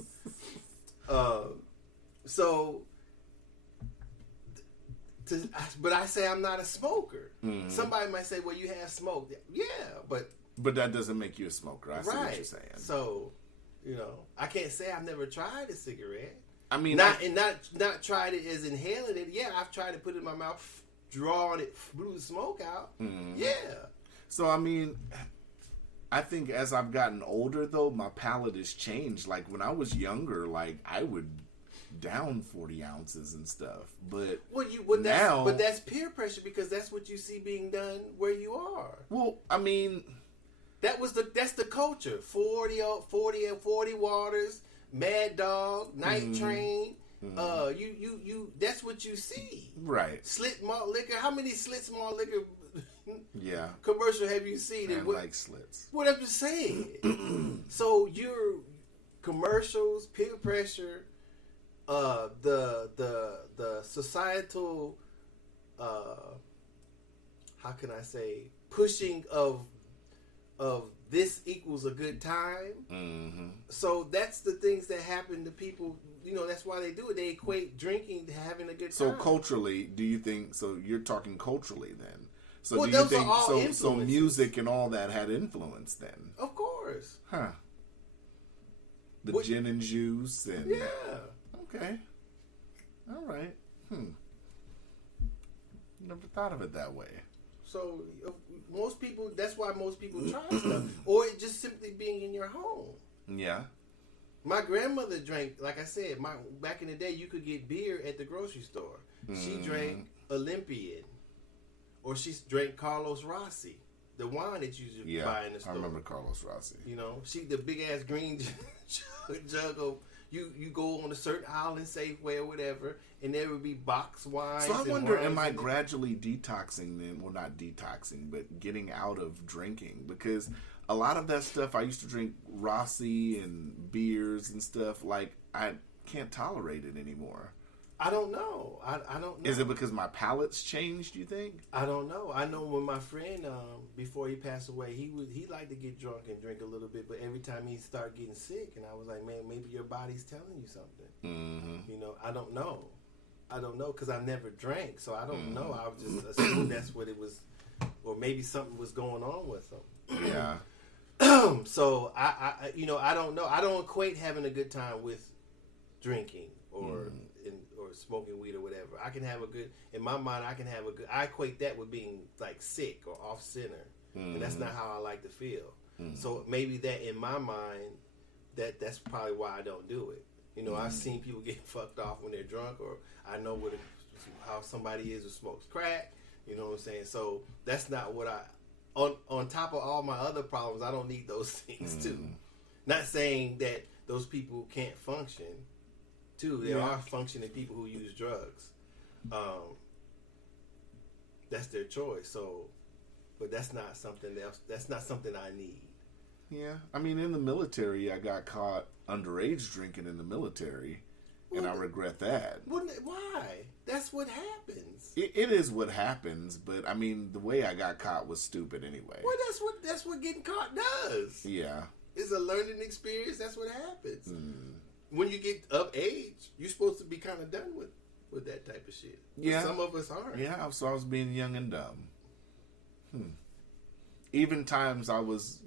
But I say I'm not a smoker. Somebody might say, well, you have smoked. Yeah, but that doesn't make you a smoker. I see what you're saying. So, I can't say I've never tried a cigarette. I mean, not tried it as inhaling it. Yeah, I've tried to put it in my mouth, draw on it, blew the smoke out. Yeah. So, I mean, I think as I've gotten older, though, my palate has changed. Like, when I was younger, I would down 40 ounces and stuff. But now... But that's peer pressure because that's what you see being done where you are. Well, I mean... That's the culture. 40 waters, Mad Dog, Night Train. You that's what you see. Right. Slit malt liquor. How many Slit malt liquor commercial have you seen? I like slits. What I'm just saying. So your commercials, peer pressure, the societal, how can I say, pushing of of this equals a good time. Mm-hmm. So that's the things that happen to people. You know, that's why they do it. They equate drinking to having a good time. So culturally, do you think? So you're talking culturally then. So Well, do you those think are all so influences. music and all that had influence then? Of course. Huh. The What- gin and juice and Yeah. Okay. All right. Never thought of it that way. So most people, that's why most people try stuff. Or it just simply being in your home. Yeah. My grandmother drank, like I said, back in the day, you could get beer at the grocery store. She drank Olympian. Or she drank Carlos Rossi, the wine that you usually buy in the store. I remember Carlos Rossi. You know, the big ass green jug of, you go on a certain aisle in Safeway or whatever, and there would be box wines. So I and wonder, wines am I in it. gradually detoxing then? Well, not detoxing, but getting out of drinking. Because a lot of that stuff, I used to drink Rossi and beers and stuff. Like, I can't tolerate it anymore. I don't know. I don't know. Is it because my palate's changed, you think? I don't know. I know when my friend, before he passed away, he liked to get drunk and drink a little bit, but every time he started getting sick, and I was like, man, maybe your body's telling you something. Mm-hmm. You know, I don't know. I don't know because I never drank, so I don't know. I was just assuming that's what it was, or maybe something was going on with him. Yeah. So I I don't know. I don't equate having a good time with drinking or smoking weed or whatever. I can have a good, in my mind, I equate that with being like sick or off center, and that's not how I like to feel. So maybe that in my mind, that's probably why I don't do it. You know, I've seen people get fucked off when they're drunk, or I know how somebody is who smokes crack. You know what I'm saying? So that's not what on top of all my other problems, I don't need those things too. Not saying that those people can't function. Too, there are functioning people who use drugs. That's their choice. So, but that's not something else. That's not something I need. Yeah. I mean, in the military, I got caught underage drinking in the military, and I regret that. Why? That's what happens. It is what happens, but I mean, the way I got caught was stupid anyway. Well, that's what getting caught does. Yeah. It's a learning experience. That's what happens. When you get of age, you're supposed to be kind of done with that type of shit. But Yeah. some of us aren't. Yeah, so I was being young and dumb. Even times I was,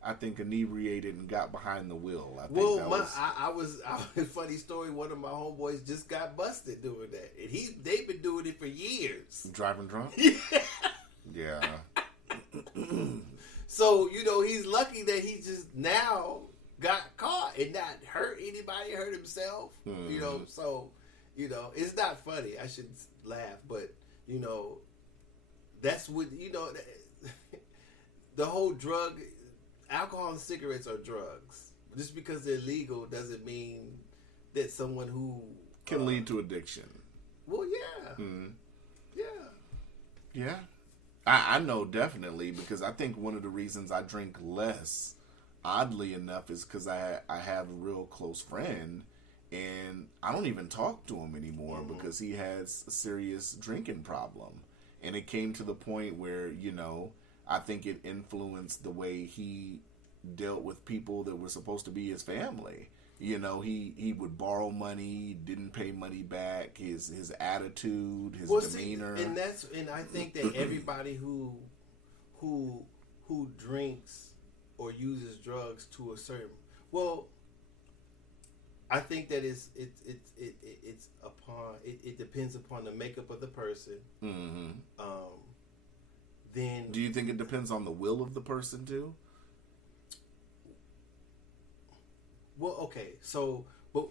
I think inebriated and got behind the wheel. I think I was funny story. One of my homeboys just got busted doing that, and they've been doing it for years. Driving drunk? Yeah. So he's lucky that he just now got caught and not hurt anybody, hurt himself. So it's not funny. I should laugh, but that's what the whole drug, alcohol and cigarettes are drugs. Just because they're legal doesn't mean that someone who Can lead to addiction. Well, yeah, yeah. Yeah. I know definitely, because I think one of the reasons I drink less, oddly enough, is because I have a real close friend, and I don't even talk to him anymore because he has a serious drinking problem. And it came to the point where, I think it influenced the way he dealt with people that were supposed to be his family. He would borrow money, didn't pay money back, his attitude, his demeanor. And I think that everybody who drinks or uses drugs to a certain, I think that it depends upon the makeup of the person. Then do you think it depends on the will of the person too? Well, okay, so, but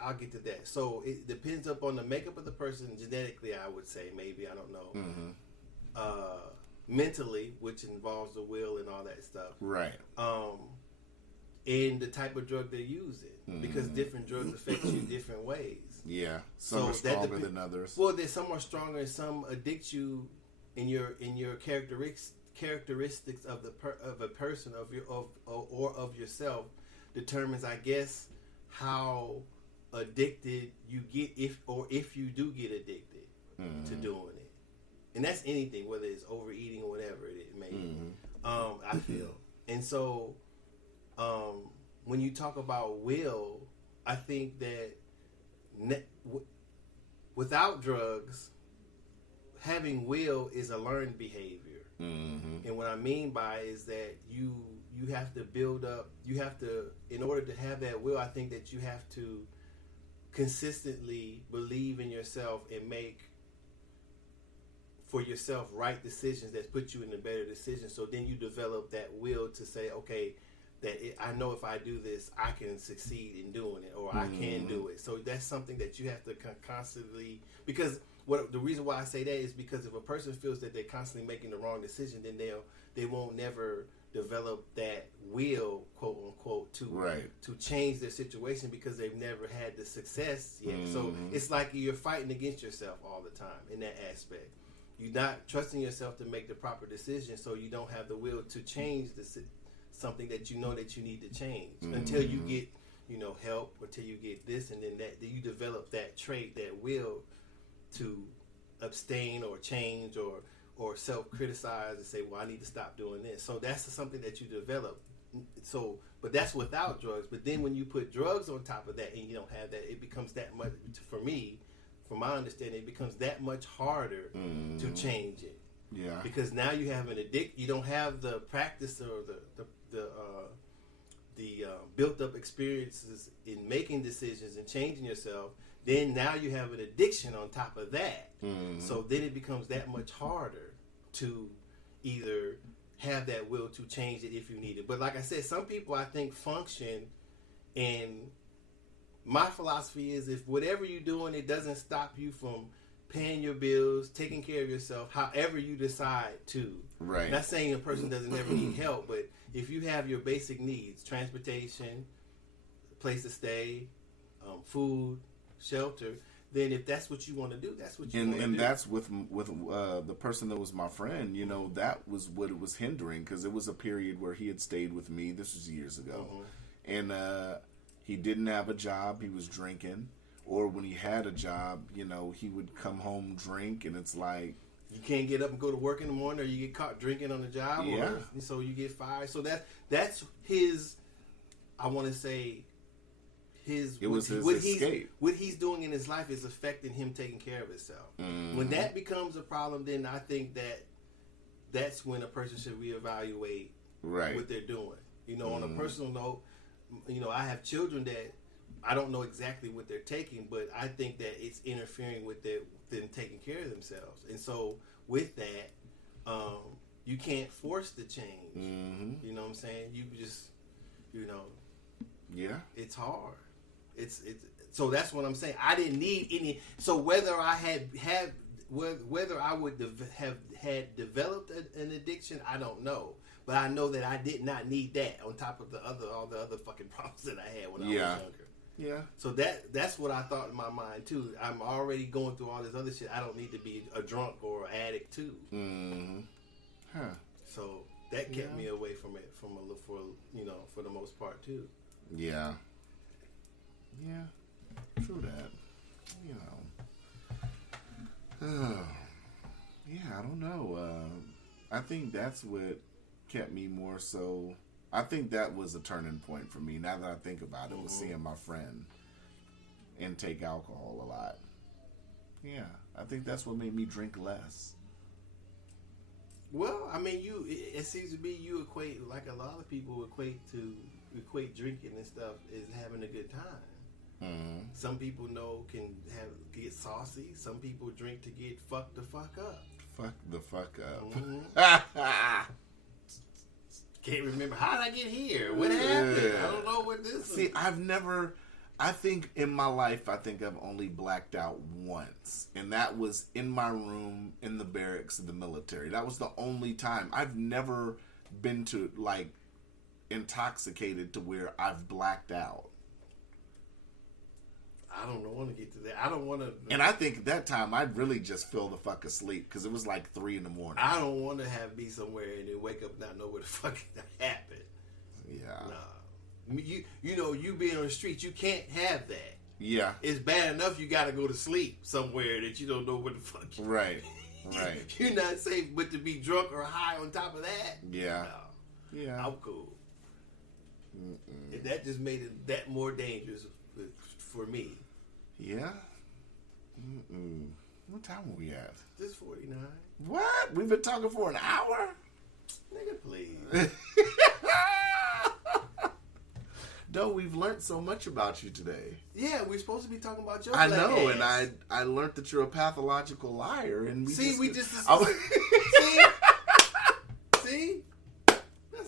I'll get to that. So it depends upon the makeup of the person genetically, I would say, maybe, I don't know. Mentally, which involves the will and all that stuff. Right. And the type of drug they're using. Because different drugs affect you different ways. Yeah. Some are stronger than others. Well, there's some are stronger and some addict you in your characteristics of a person, of yourself, determines, I guess, how addicted you get if you do get addicted to doing it. And that's anything, whether it's overeating or whatever it may be. I feel. And so, when you talk about will, I think that without drugs, having will is a learned behavior. Mm-hmm. And what I mean by is that you have to build up, in order to have that will, I think that you have to consistently believe in yourself and make for yourself right decisions that put you in a better decision. So then you develop that will to say, okay, I know if I do this, I can succeed in doing it, or I can do it. So that's something that you have to constantly, because the reason why I say that is because if a person feels that they're constantly making the wrong decision, then they won't never develop that will, quote unquote, to change their situation, because they've never had the success yet. So it's like you're fighting against yourself all the time in that aspect. You're not trusting yourself to make the proper decision, so you don't have the will to change something that you know that you need to change until you get, help, until you get this and then that. Then you develop that trait, that will, to abstain or change or self-criticize and say, well, I need to stop doing this. So that's something that you develop. So, but that's without drugs. But then when you put drugs on top of that and you don't have that, it becomes that much, for me, from my understanding, it becomes that much harder to change it. Yeah. Because now you have an addict. You don't have the practice or the built up experiences in making decisions and changing yourself. Then now you have an addiction on top of that. So then it becomes that much harder to either have that will to change it if you need it. But like I said, some people I think function, and my philosophy is if whatever you're doing, it doesn't stop you from paying your bills, taking care of yourself, however you decide to. Right. Not saying a person doesn't ever need help, but if you have your basic needs, transportation, place to stay, food, shelter, then if that's what you want to do, that's what you want to do. And that's with the person that was my friend, that was what it was hindering, because it was a period where he had stayed with me. This was years ago. And he didn't have a job. He was drinking. Or when he had a job, he would come home, drink, and it's like, you can't get up and go to work in the morning, or you get caught drinking on the job, or so you get fired. So that's his, I want to say, his escape. What he's doing in his life is affecting him taking care of himself. When that becomes a problem, then I think that's when a person should reevaluate what they're doing. On a personal note, I have children that I don't know exactly what they're taking, but I think that it's interfering with them taking care of themselves. And so with that, you can't force the change. You know what I'm saying? You just, it's hard. It's so that's what I'm saying. I didn't need any. So whether I whether I would have had developed an addiction, I don't know. But I know that I did not need that on top of all the other fucking problems that I had when I was younger. Yeah. So that's what I thought in my mind too. I'm already going through all this other shit. I don't need to be a drunk or an addict too. So that kept me away from it for the most part too. Yeah. Yeah. True that. I don't know. I think that's what kept me more so. I think that was a turning point for me. Now that I think about it, was seeing my friend intake alcohol a lot. Yeah, I think that's what made me drink less. Well, I mean, it seems to be you equate, like a lot of people equate drinking and stuff as having a good time. Some people can get saucy. Some people drink to get fucked the fuck up. Fuck the fuck up. Can't remember, how did I get here? What happened? I don't know what this is. See, I think in my life, I've only blacked out once. And that was in my room in the barracks of the military. That was the only time. I've never been to, intoxicated to where I've blacked out. I don't want to get to that. I don't want to. And I think that time I'd really just fell the fuck asleep because it was like 3 a.m. I don't want to be somewhere and then wake up and not know what the fuck happened. Yeah. Nah. You being on the street, you can't have that. Yeah. It's bad enough you got to go to sleep somewhere that you don't know what the fuck. Right. Right. You're not safe, but to be drunk or high on top of that, Yeah. no, Yeah. I'm cool. And that just made it that more dangerous for me. Yeah. What time are we at? Just 49. What? We've been talking for an hour? Nigga, please. No, we've learned so much about you today. Yeah, we're supposed to be talking about your I black know, ass. and I learned that you're a pathological liar, and See? That's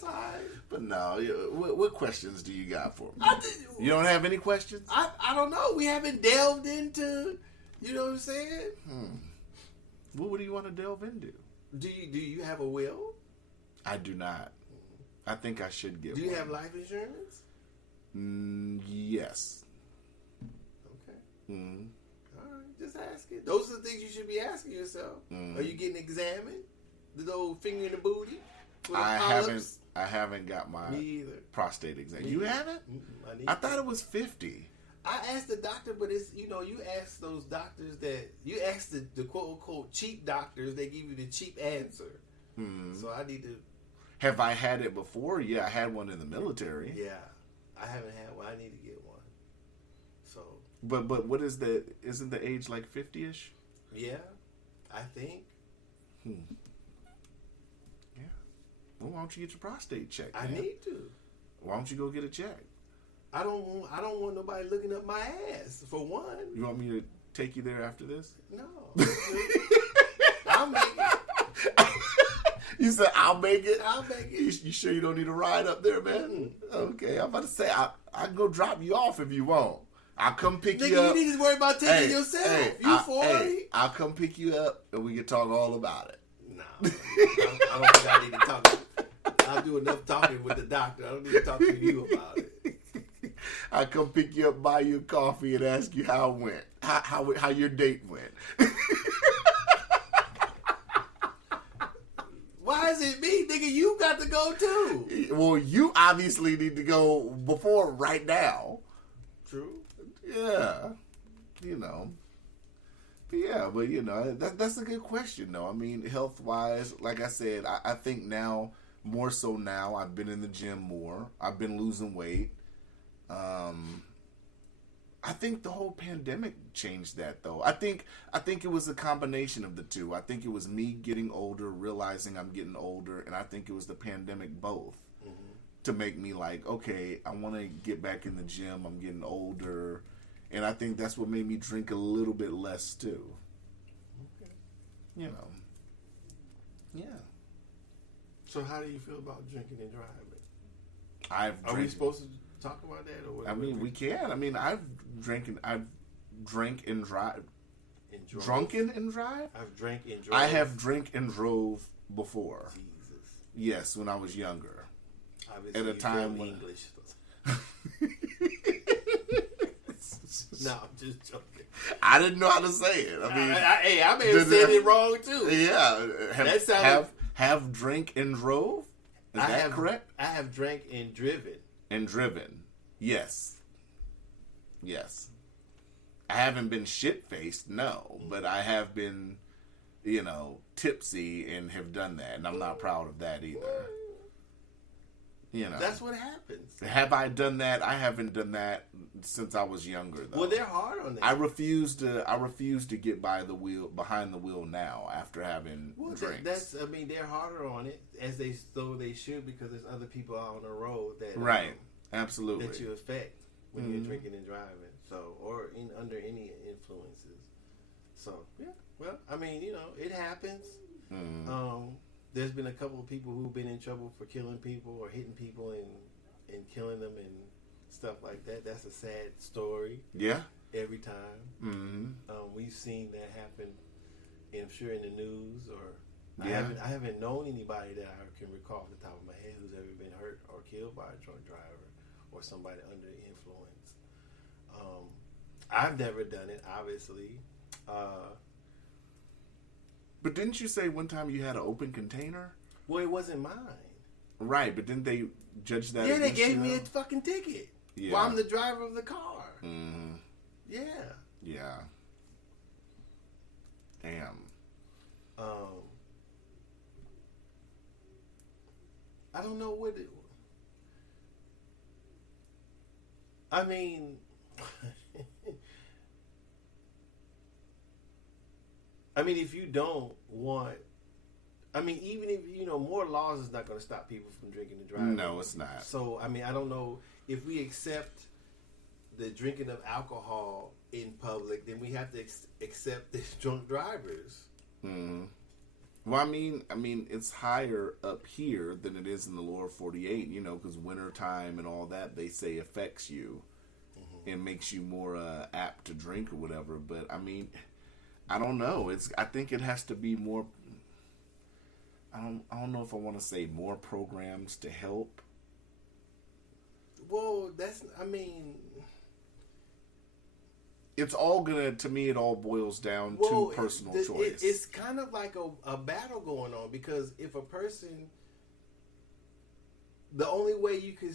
all right. But no, what questions do you got for me? I You don't have any questions? I don't know. We haven't delved into, you know what I'm saying? What do you want to delve into? Do you have a will? I do not. I think I should get Do you one. have life insurance? Yes. Okay. Mm. All right. Just ask it. Those are the things you should be asking yourself. Are you getting examined? The old finger in the booty? With I polyps? haven't got my Me either. prostate exam. Me You either. haven't? I I thought it was 50. I asked the doctor, but it's, you ask those doctors you ask the quote unquote cheap doctors, they give you the cheap answer. So I need to. Have I had it before? Yeah, I had one in the military. Yeah, I haven't had one. I need to get one. So. But what is isn't the age like 50-ish? Yeah, I think. Yeah. Well, why don't you get your prostate checked? I man? need to. Why don't you go get it checked? I don't want nobody looking up my ass, for one. You want me to take you there after this? No. I'll make it. You said I'll make it? I'll make it. You sure you don't need a ride up there, man? Okay, I'm about to say I can go drop you off if you want. I'll come pick Nigga, you up. you need to worry about taking yourself. You 40? I'll come pick you up and we can talk all about it. No. I don't think I need to talk. I'll do enough talking with the doctor. I don't need to talk to you about it. I'll come pick you up, buy you a coffee, and ask you how it went. How your date went. Why is it me, nigga? You got to go too. Well, you obviously need to go before right now. True. Yeah. But that's a good question, though. I mean, health-wise, like I said, I think now, more so now, I've been in the gym more. I've been losing weight. I think the whole pandemic changed that, though. I think it was a combination of the two. I think it was me getting older, realizing I'm getting older, and I think it was the pandemic both to make me like, okay, I want to get back in the gym. I'm getting older, and I think that's what made me drink a little bit less too. Okay. Yeah. So how do you feel about drinking and driving? Are we supposed to talk about that, or what? I mean, we can. I mean, I've drank and drive. Drunken and drive? I've drank and drove. I have drank and drove before. Jesus. Yes, when I was younger. Obviously, At a time when English. No, I'm just joking. I didn't know how to say it. I mean, I may have said it wrong too. Yeah. Have drank and drove? Is that correct? I have drank and driven. And driven. Yes. I haven't been shit-faced, no. But I have been, tipsy and have done that. And I'm not proud of that either. That's what happens. Have I done that? I haven't done that since I was younger, though. Well, they're hard on that. I refuse to get behind the wheel now after having drinks. They're harder on it though they should, because there's other people out on the road that right. Absolutely. that you affect when you're drinking and driving. So, or under any influences. So, yeah. Well, I mean, it happens. There's been a couple of people who've been in trouble for killing people or hitting people and killing them and stuff like that. That's a sad story. Yeah. Every time. We've seen that happen, I'm sure, in the news, or yeah. I haven't known anybody that I can recall off the top of my head who's ever been hurt or killed by a drunk driver or somebody under the influence. I've never done it, obviously. But didn't you say one time you had an open container? Well, it wasn't mine. Right, but didn't they judge that? Yeah, they gave me a fucking ticket. Yeah. While I'm the driver of the car. Yeah. Yeah. Damn. I don't know what it. I mean, if you don't want, even if more laws is not going to stop people from drinking and driving. No, it's not. So, I don't know if we accept the drinking of alcohol in public, then we have to accept the drunk drivers. Mm-hmm. Well, I mean, it's higher up here than it is in the lower 48, because wintertime and all that, they say affects you and makes you more apt to drink or whatever. But, I don't know. I think it has to be more, I don't know if I want to say more programs to help. Well, it's all to me, it all boils down to personal choice. It's kind of like a battle going on, because if a person, the only way you could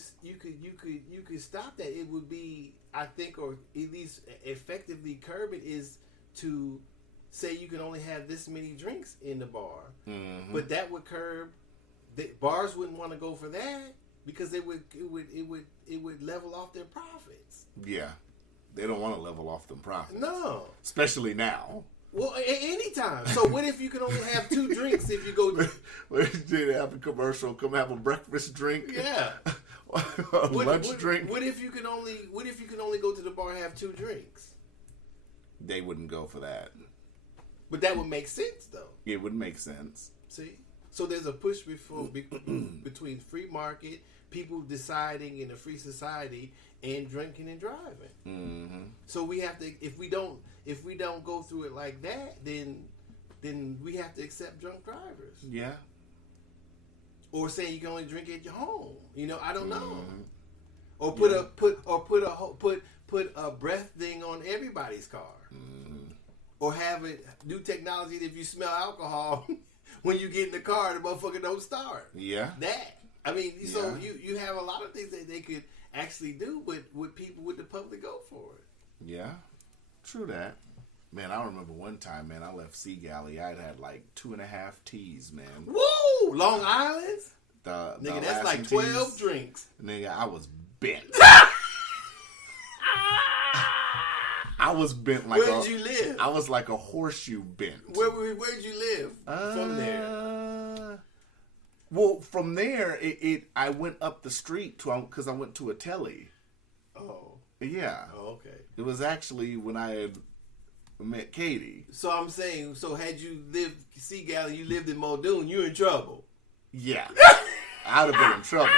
stop that, it would be, I think, or at least effectively curb it, is to say you can only have this many drinks in the bar. Mm-hmm. But that would curb, bars wouldn't want to go for that, because it would level off their profits. Yeah. They don't want to level off them profits. No. Especially now. Well, anytime. So what if you can only have 2 drinks if you go... Did they have a commercial? Come have a breakfast drink? Yeah. Lunch drink? What if you can only go to the bar and have 2 drinks? They wouldn't go for that. But that would make sense, though. It would make sense. See? So there's a push between free market, people deciding in a free society, and drinking and driving. Mm-hmm. So we have to, if we don't go through it like that, then we have to accept drunk drivers. Yeah. Or saying you can only drink at your home. I don't know. Mm-hmm. Or put a breath thing on everybody's car. Mm-hmm. Or have it new technology that if you smell alcohol when you get in the car, the motherfucker don't start. Yeah. That. So you have a lot of things that they could actually do with people, with the public go for it. Yeah. True that. Man, I remember one time, man, I left Sea Galley. I'd had like 2.5 teas, man. Woo! Long Island's? Nigga, that's like 12 drinks. Nigga, I was bent. I was bent like Where'd you live? I was like a horseshoe bent. Where'd you live from there? Well, from there, I went up the street because I went to a telly. Oh. Yeah. Oh, okay. It was actually when I had met Katie. So I'm saying, had you lived Sea Galley, you lived in Muldoon, you're in trouble. Yeah. I'd have been in trouble.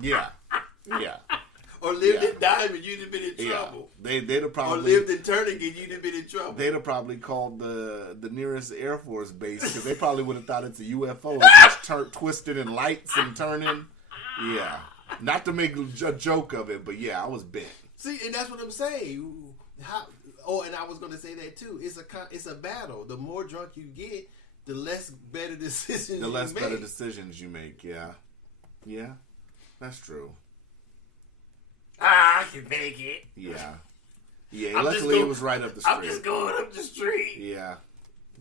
Yeah. Yeah. Or lived in Diamond, you'd have been in trouble. Yeah. They'd have probably... Or lived in Turnagain, you'd have been in trouble. They'd have probably called the nearest Air Force base, because they probably would have thought it's a UFO. It's just twisted and lights and turning. Yeah. Not to make a joke of it, but yeah, I was bent. See, and that's what I'm saying. And I was going to say that too. It's a battle. The more drunk you get, the less better decisions you make. The less better decisions you make, yeah. Yeah, that's true. I can make it. Yeah. Yeah, luckily it was right up the street. I'm just going up the street. Yeah.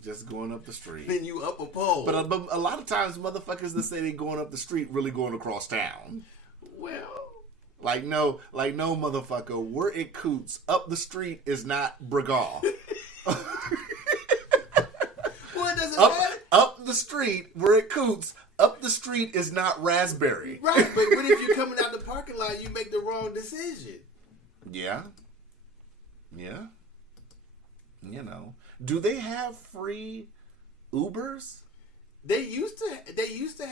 Just going up the street. Then you up a pole. But a lot of times motherfuckers that say they going up the street really going across town. Well. Like no motherfucker. We're at Coots. Up the street is not Bregal. Well, it doesn't matter. Up the street, we're at Coots. Up the street is not Raspberry. Right, but what if you're coming out the parking lot, you make the wrong decision? Yeah. Yeah. Do they have free Ubers? They used to have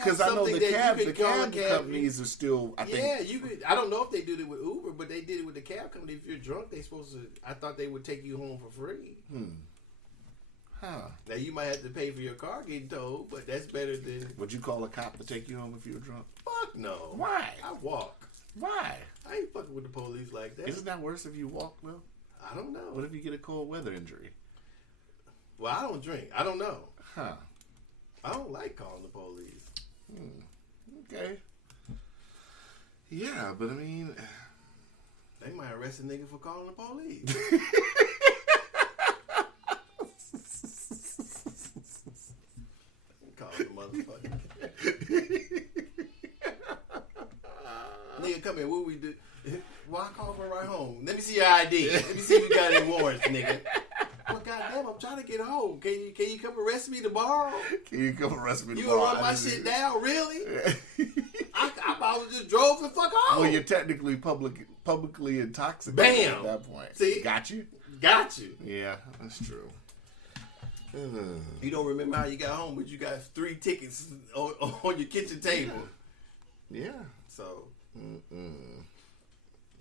because I know something the that you could call cab companies are still. I think. Yeah, you could. I don't know if they do it with Uber, but they did it with the cab company. If you're drunk, they supposed to. I thought they would take you home for free. Huh. Now you might have to pay for your car getting towed, but that's better than. Would you call a cop to take you home if you were drunk? Fuck no. Why? I walk. Why? I ain't fucking with the police like that. Isn't that worse if you walk though? I don't know. What if you get a cold weather injury? Well, I don't drink. I don't know. Huh. I don't like calling the police. Okay. Yeah, but I mean... They might arrest a nigga for calling the police. motherfucker. Nigga, come here. What we do? Well, I call for a ride home. Let me see your ID. Let me see if you got any warrants, nigga. Well, goddamn, I'm trying to get home. Can you come arrest me tomorrow? Can you come arrest me You tomorrow? gonna run my shit down? Really? I probably just drove the fuck home. Well, you're technically publicly intoxicated Bam! at that point. See? Got you? Got you. Yeah, that's true. You don't remember how you got home, but you got 3 tickets on your kitchen table. Yeah. So.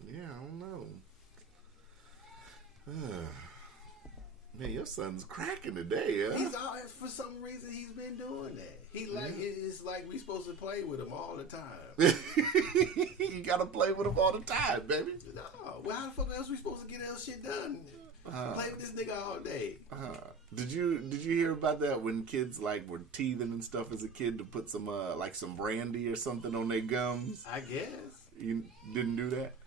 Yeah, I don't know. Man, your son's cracking today, huh? He's all, for some reason he's been doing that. It's like we supposed to play with him all the time. You gotta play with him all the time, baby. No, well, how the fuck else we supposed to get that shit done? Play with this nigga all day. Did you hear about that when kids like were teething and stuff as a kid to put some like some brandy or something on their gums? I guess. You didn't do that?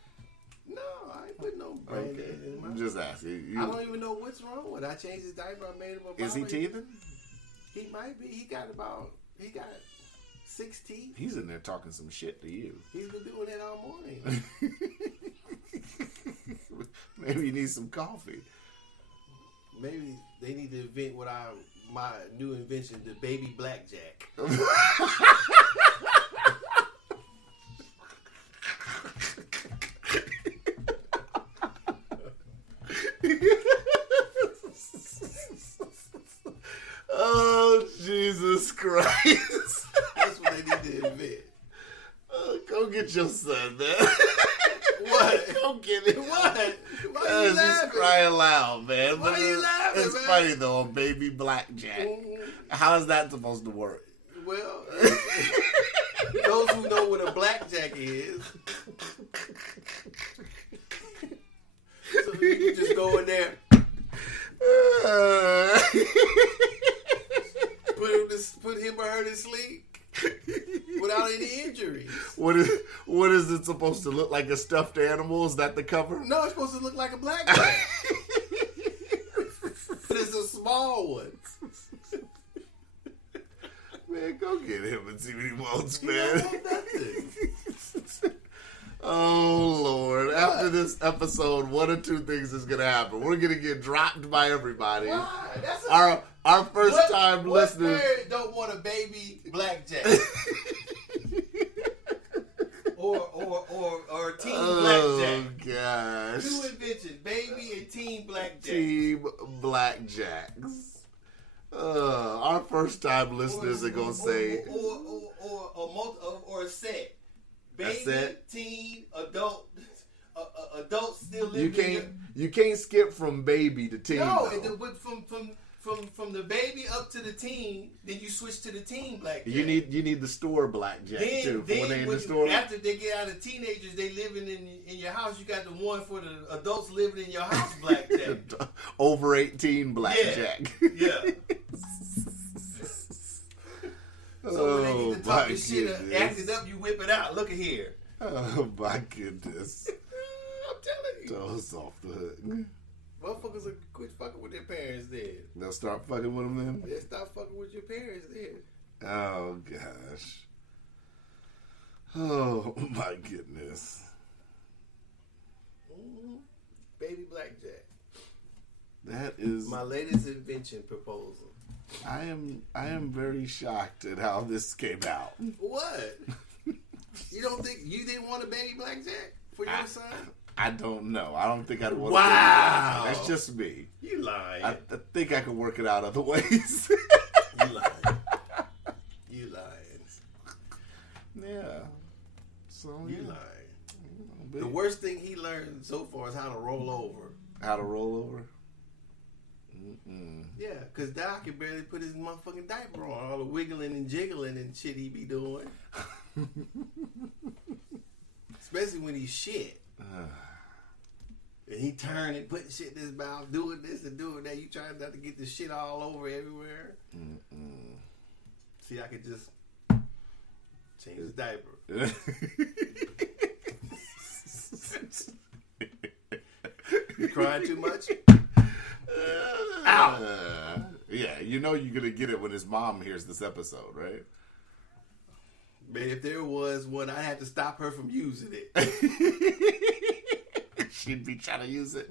No, I ain't put no brandy in my. I'm just asking. I don't even know what's wrong with it. I changed his diaper. I made him a. Is he teething? He might be. He got 6 teeth. He's in there talking some shit to you. He's been doing that all morning. Maybe you need some coffee. Maybe they need to invent my new invention, the baby blackjack. Oh, Jesus Christ. That's what they need to invent. Go get your son, man. What? Go get him. What? Why are you laughing? He's crying loud, man. Why are you laughing, It's man? funny, though, baby blackjack. How is that supposed to work? Well, those who know what a blackjack is, so you can just go in there, put him or her to sleep without any injuries. What is it supposed to look like? A stuffed animal? Is that the cover? No, it's supposed to look like a blackjack, but it's a small one. Man, go get him and see what he wants, He man. don't want nothing. Oh, Lord. After this episode, one or two things is going to happen. We're going to get dropped by everybody. Why? That's Our first time listeners. What parent don't want a baby blackjack? or teen blackjack? Oh, gosh. New invention, baby and teen blackjack. Team Blackjacks. Our first time listeners are going to say. Or a set. Baby, set? teen, adult. Adults still living. You can't skip from baby to teen. No, though. but from the baby up to the teen, then you switch to the teen blackjack. You need the store blackjack too. For when they in the store. After they get out of teenagers, they living in your house. You got the one for the adults living in your house blackjack. Over 18 blackjack. Yeah. So when they need to talk this shit, act it up, you whip it out. Look at here. Oh my goodness. I'm telling you. Those off the hook. Motherfuckers will quit fucking with their parents then. They'll start fucking with them then? They stop fucking with your parents then. Oh gosh. Oh my goodness. Mm-hmm. Baby blackjack. That is my latest invention proposal. I am very shocked at how this came out. What? You don't think you didn't want a baby blackjack for your son? I don't know. I don't think I'd want Wow. to. Wow. That's just me. You lying. I think I could work it out other ways. You lying. You lying. Yeah. So you lying. The worst thing he learned so far is how to roll over. How to roll over? Mm-mm. Yeah, because Doc can barely put his motherfucking diaper on. All the wiggling and jiggling and shit he be doing. Especially when he's shit. And he turning, putting shit in his mouth, doing this and doing that. You trying not to get the shit all over everywhere. Mm-mm. See, I could just change his diaper. You crying too much? Ow! Yeah, you know you're gonna get it when his mom hears this episode, right? Man, if there was one, I'd have to stop her from using it. She'd be trying to use it.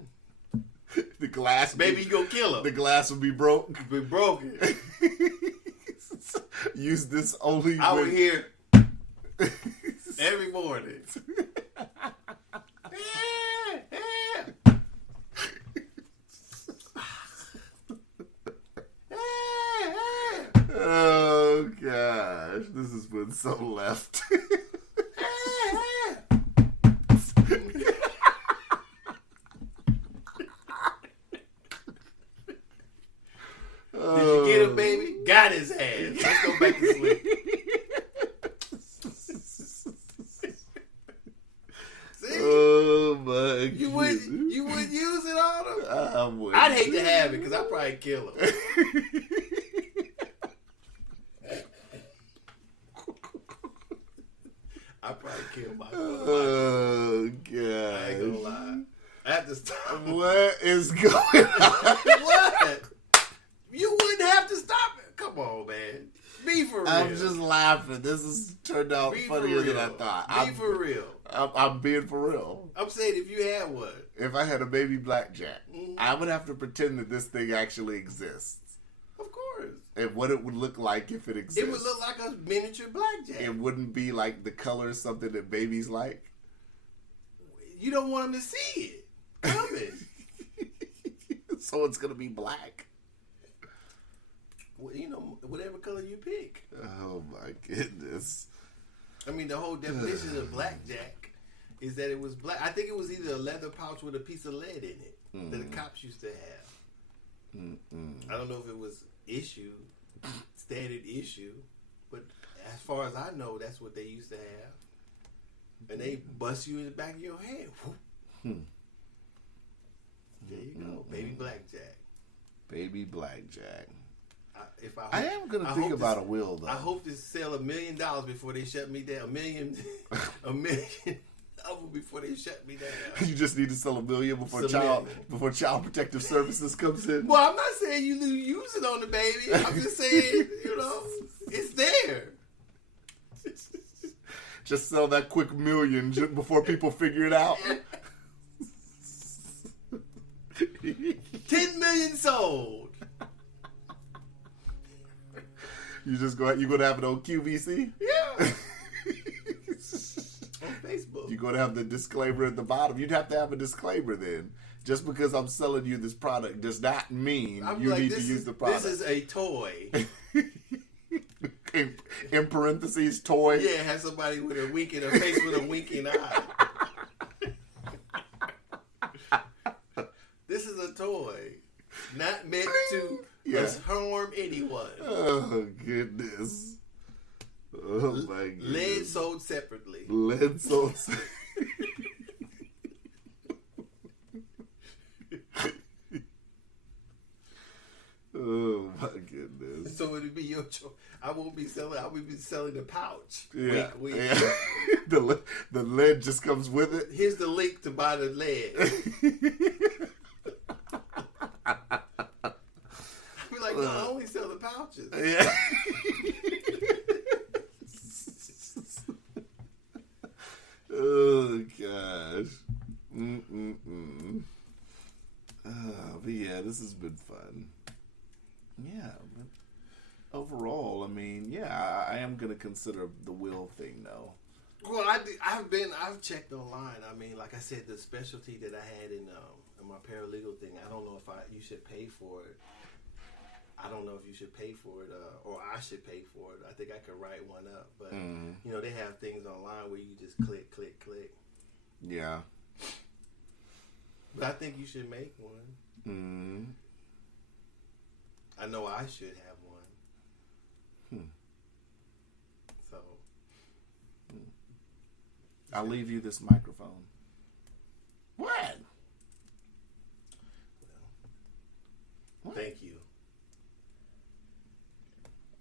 The glass, Maybe you gonna kill her. The glass would be broke. Be broken. Use this only. I would hear every morning. Oh gosh, this has been so left. Did you get him, baby? Got his ass. Let's go back to sleep. See? Oh my! You wouldn't use it on him? I would. I'd hate to have it because I'd probably kill him. I'd probably kill my brother. Oh god! I ain't gonna lie. I have to stop. What is going on? What? You wouldn't have to stop it. Come on, man. Be for real. I'm just laughing. This has turned out Be funnier for real. than I thought. Be for real. I'm being for real. I'm saying if you had one. If I had a baby blackjack, I would have to pretend that this thing actually exists. Of course. And what it would look like if it exists. It would look like a miniature blackjack. It wouldn't be like the color something that babies like. You don't want them to see it coming. So it's going to be black. Well, you know, whatever color you pick. Oh my goodness. I mean, the whole definition of blackjack is that it was black. I think it was either a leather pouch with a piece of lead in it that the cops used to have. I don't know if it was standard issue, but as far as I know, that's what they used to have. And they bust you in the back of your head. There you go, baby blackjack. Baby blackjack. I am going to think about a will, though. I hope to sell $1 million before they shut me down. $1 million before they shut me down. You just need to sell $1 million before Child Protective Services comes in. Well, I'm not saying you use it on the baby. I'm just saying, it's there. Just sell that quick $1 million before people figure it out. 10 million sold. You gonna have it on QVC? Yeah. On Facebook. You're gonna have the disclaimer at the bottom. You'd have to have a disclaimer then. Just because I'm selling you this product does not mean you need to use the product. This is a toy. in parentheses, toy. Yeah, it has somebody with a winking, a face with a winking eye. This is a toy. Not meant to harm anyone. Oh, goodness. Oh, my goodness. Lead sold separately. Lead sold separately. Oh, my goodness. So it'll be your choice. I will be selling the pouch. Yeah. Wink, wink. Yeah. The lead just comes with it. Here's the link to buy the lead. I'll be like, no, I only sell the pouches. Yeah. Oh, gosh. But yeah, this has been fun. Yeah, but overall, I mean, yeah, I am going to consider the will thing, though. Well, I've checked online. I mean, like I said, the specialty that I had in my paralegal thing, I don't know if you should pay for it. I don't know if you should pay for it, or I should pay for it. I think I could write one up, but they have things online where you just click. Yeah. But I think you should make one. I know I should have one. So I'll leave you this microphone. What? Well, thank you.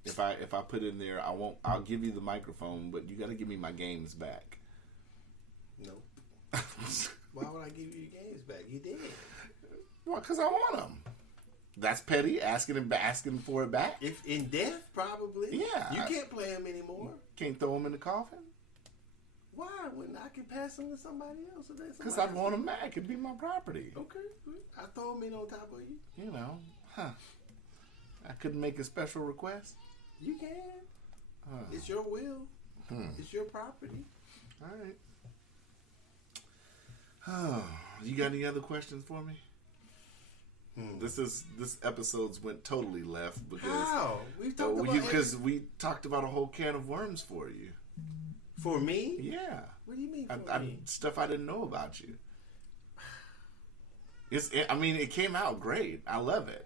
If I put in there, I'll give you the microphone, but you got to give me my games back. Nope. Why would I give you your games back? You did. Well, because I want them. That's petty. Asking for it back. If in death, probably. Yeah. You can't play him anymore. Can't throw him in the coffin. Why? When I can pass him to somebody else? Because I'd want him back. It'd be my property. Okay. I throw him in on top of you. You know, I couldn't make a special request. You can. It's your will. It's your property. All right. Oh, you got any other questions for me? This episode's went totally left because how we talked about because we talked about a whole can of worms for you. For me? Yeah. What do you mean for me? Stuff I didn't know about you. It came out great. I love it,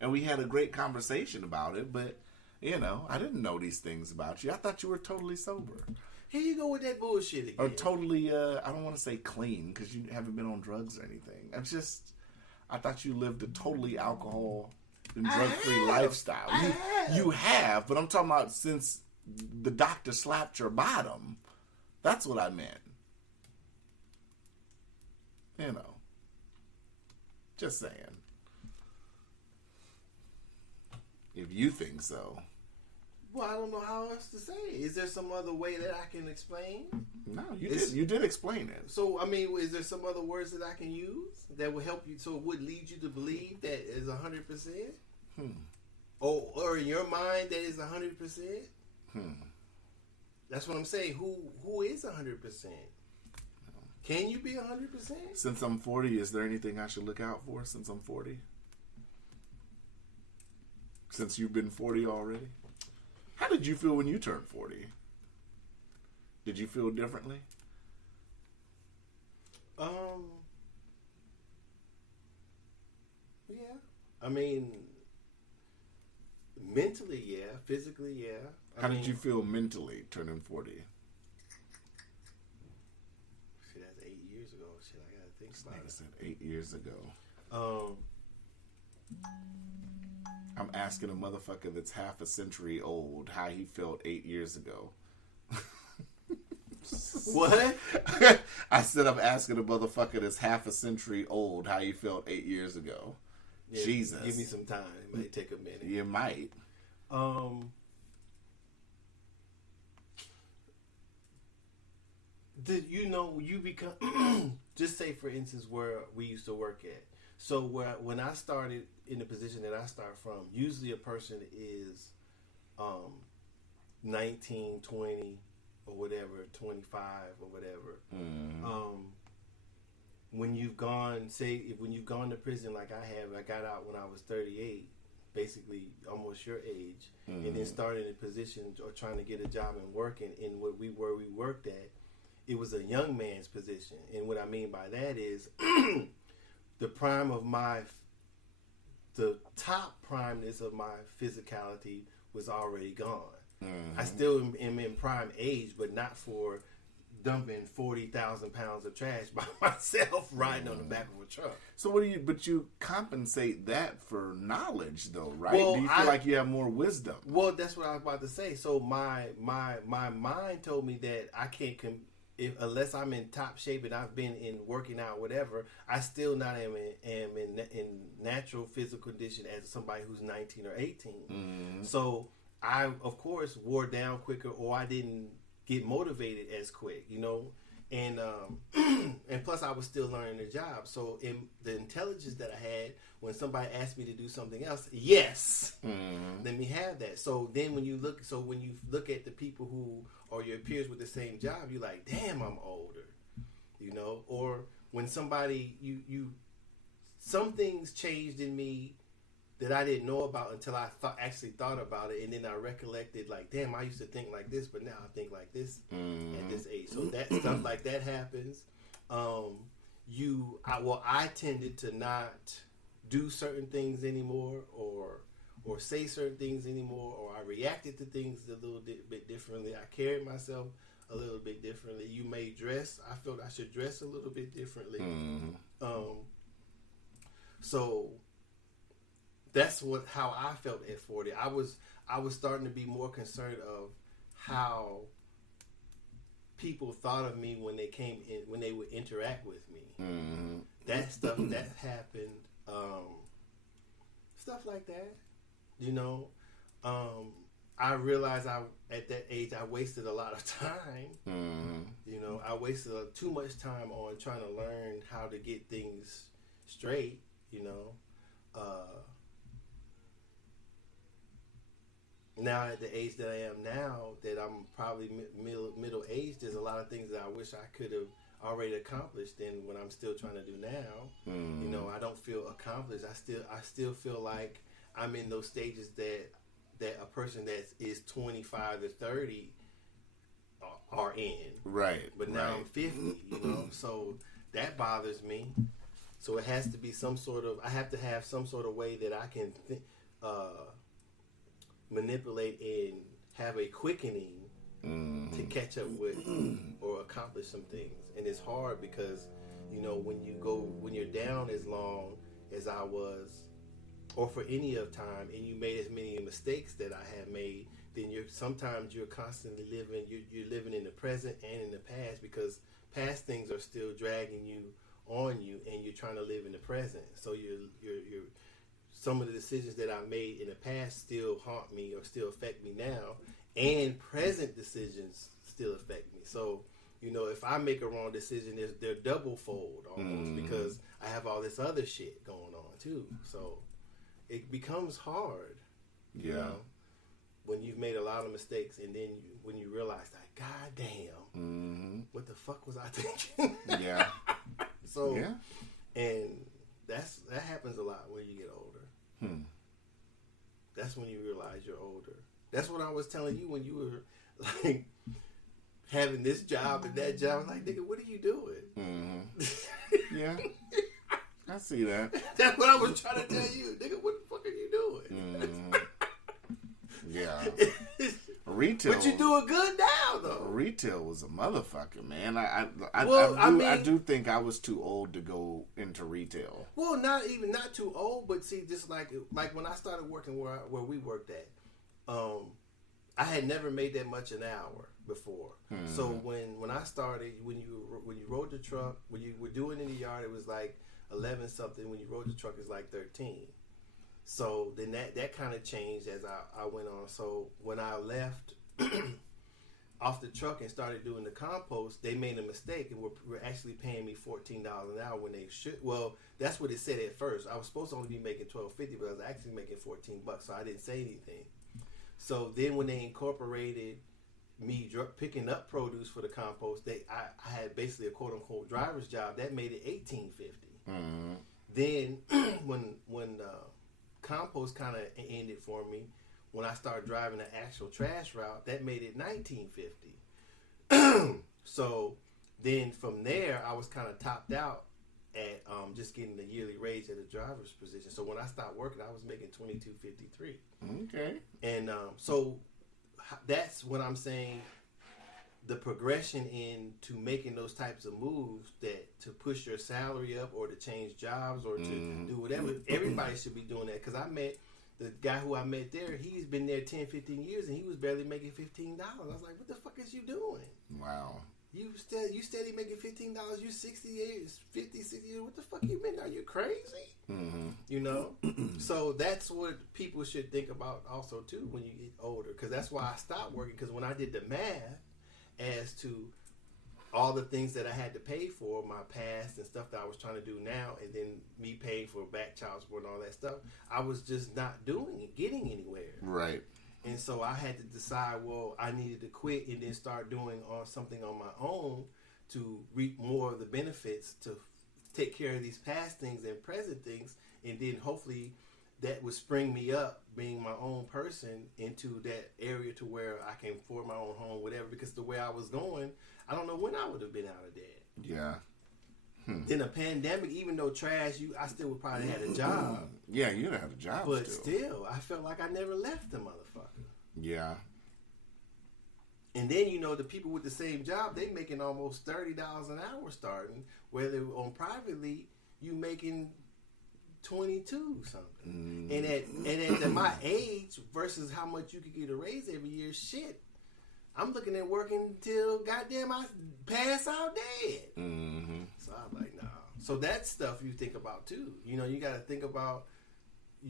and we had a great conversation about it. But I didn't know these things about you. I thought you were totally sober. Here you go with that bullshit again. Or totally, I don't want to say clean because you haven't been on drugs or anything. I thought you lived a totally alcohol and drug-free lifestyle. You have, but I'm talking about since the doctor slapped your bottom. That's what I meant. Just saying. If you think so. Well, I don't know how else to say it. Is there some other way that I can explain? No, you did explain it. So, is there some other words that I can use that would help you, so it would lead you to believe that is 100%? Or in your mind, that is 100%? That's what I'm saying. Who is 100%? Can you be 100%? Since I'm 40, is there anything I should look out for since I'm 40? Since you've been 40 already? How did you feel when you turned 40? Did you feel differently? Yeah. Mentally, yeah. Physically, yeah. How did you feel mentally turning 40? Shit, that's 8 years ago. Shit, I gotta think about it. I said 8 years ago. I'm asking a motherfucker that's half a century old how he felt 8 years ago. What? I said I'm asking a motherfucker that's half a century old how he felt 8 years ago. Yeah, Jesus. Give me some time. It might take a minute. You might. You become just say for instance where we used to work at. So when I started in the position that I start from, usually a person is 19, 20 or whatever, 25 or whatever. When you've gone to prison like I have, I got out when I was 38, basically almost your age, and then started in a position or trying to get a job and working in where we worked at. It was a young man's position, and what I mean by that is the top primeness of my physicality was already gone. I still am in prime age, but not for dumping 40,000 pounds of trash by myself riding on the back of a truck. So but you compensate that for knowledge though, right? Well, do you feel like you have more wisdom? Well, that's what I was about to say. So my mind told me that I can't unless I'm in top shape and I've been in working out, whatever, I still not am in natural physical condition as somebody who's 19 or 18. So I, of course, wore down quicker, or I didn't get motivated as quick, and and plus I was still learning the job. So in the intelligence that I had, when somebody asked me to do something else, yes, let me have that. So then when you look at the people who are your peers with the same job, you're like, damn, I'm older, or when somebody some things changed in me that I didn't know about until I actually thought about it, and then I recollected, like, damn, I used to think like this, but now I think like this at this age. So that stuff like that happens. I tended to not do certain things anymore, or say certain things anymore, or I reacted to things a little bit differently. I carried myself a little bit differently. You may dress. I felt I should dress a little bit differently. So that's how I felt at 40. I was starting to be more concerned of how people thought of me when they came in, when they would interact with me. That stuff that happened stuff like that. You know, I realized at that age I wasted a lot of time. Mm-hmm. You know, I wasted too much time on trying to learn how to get things straight. You know, now at the age that I am now, that I'm probably middle aged, there's a lot of things that I wish I could have already accomplished than what I'm still trying to do now. Mm-hmm. You know, I don't feel accomplished. I still feel like I'm in those stages that a person that is 25 to 30 are in. Right. But now right. I'm 50, you know, so that bothers me. So it has to be I have to have some sort of way that I can manipulate and have a quickening to catch up with or accomplish some things. And it's hard because, you know, when you're down as long as I was, or for any of time, and you made as many mistakes that I have made, then sometimes you're constantly you're living in the present and in the past, because past things are still dragging you on you, and you're trying to live in the present. So you're some of the decisions that I made in the past still haunt me or still affect me now, and present decisions still affect me. So, you know, if I make a wrong decision, they're double fold almost, because I have all this other shit going on too. So it becomes hard. Yeah. You know, when you've made a lot of mistakes, and then when you realize, like, God damn, what the fuck was I thinking? Yeah. So, yeah. And that happens a lot when you get older. That's when you realize you're older. That's what I was telling you when you were like having this job and that job. I was like, nigga, what are you doing? Yeah. I see that. That's what I was trying to tell you. Nigga, what the fuck are you doing? Yeah. Retail. But you're doing good now, though. Retail was a motherfucker, man. I do think I was too old to go into retail. Well, not too old, but see, just like when I started working where we worked at, I had never made that much an hour before. So when I started, when you rode the truck, when you were doing in the yard, it was like 11 something. When you rode the truck, it's like 13. So then that kind of changed as I went on. So when I left off the truck and started doing the compost, they made a mistake and were actually paying me $14 an hour when they should. Well, that's what it said at first. I was supposed to only be making $12.50, but I was actually making $14, so I didn't say anything. So then when they incorporated me picking up produce for the compost, I had basically a quote unquote driver's job that made it $18.50. Then when compost kind of ended for me, when I started driving the actual trash route, that made it $19.50. So then from there, I was kind of topped out at just getting the yearly raise at the driver's position. So when I stopped working, I was making $22.53. Okay. And so that's what I'm saying. The progression into making those types of moves, that to push your salary up or to change jobs or to do whatever, everybody should be doing that. Because I met the guy who I met there, he's been there 10, 15 years, and he was barely making $15. I was like, what the fuck is you doing? Wow. You steady making $15, you 60 years, 50, 60 years, what the fuck you mean? Are you crazy? You know? So that's what people should think about also too when you get older. Because that's why I stopped working, because when I did the math as to all the things that I had to pay for, my past and stuff that I was trying to do now, and then me paying for back child support and all that stuff, I was just not doing it, getting anywhere. Right. And so I had to decide, well, I needed to quit and then start doing something on my own to reap more of the benefits, to take care of these past things and present things, and then hopefully that would spring me up, being my own person, into that area to where I can afford my own home, whatever. Because the way I was going, I don't know when I would have been out of debt. Yeah. Then a pandemic, even though trash, I still would probably had a job. Yeah, you'd have a job. But still, I felt like I never left the motherfucker. Yeah. And then, you know, the people with the same job, they making almost $30 an hour starting, whether on privately, you making 22 something. And at my age versus how much you could get a raise every year, shit, I'm looking at working until goddamn I pass out dead. So I'm like, nah. So that's stuff you think about too. You know, you got to think about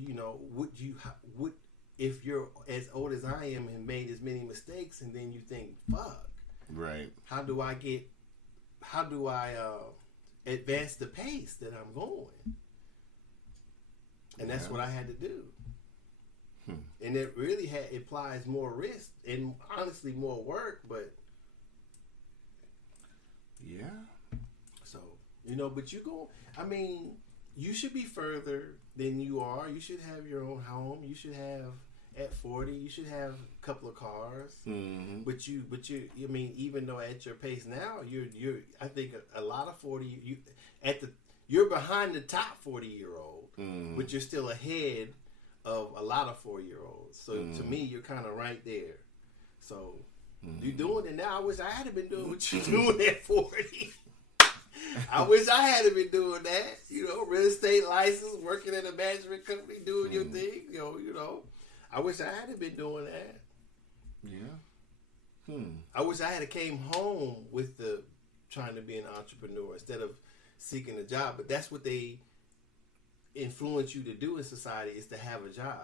would if you're as old as I am and made as many mistakes, and then you think, fuck, right? How do I advance the pace that I'm going? And that's what I had to do. And it really implies more risk and honestly more work, but yeah. So, but you should be further than you are. You should have your own home. You should have, at 40, you should have a couple of cars. Mm-hmm. But even though at your pace now, I think a lot of 40, you're behind the top 40-year-old, but you're still ahead of a lot of 4-year-olds. So to me, you're kind of right there. So you're doing it now. I wish I had been doing what you're doing at 40. I wish I had been doing that. Real estate license, working at a management company, doing your thing. I wish I had been doing that. Yeah. I wish I had came home with the trying to be an entrepreneur instead of seeking a job. But that's what they influence you to do in society, is to have a job.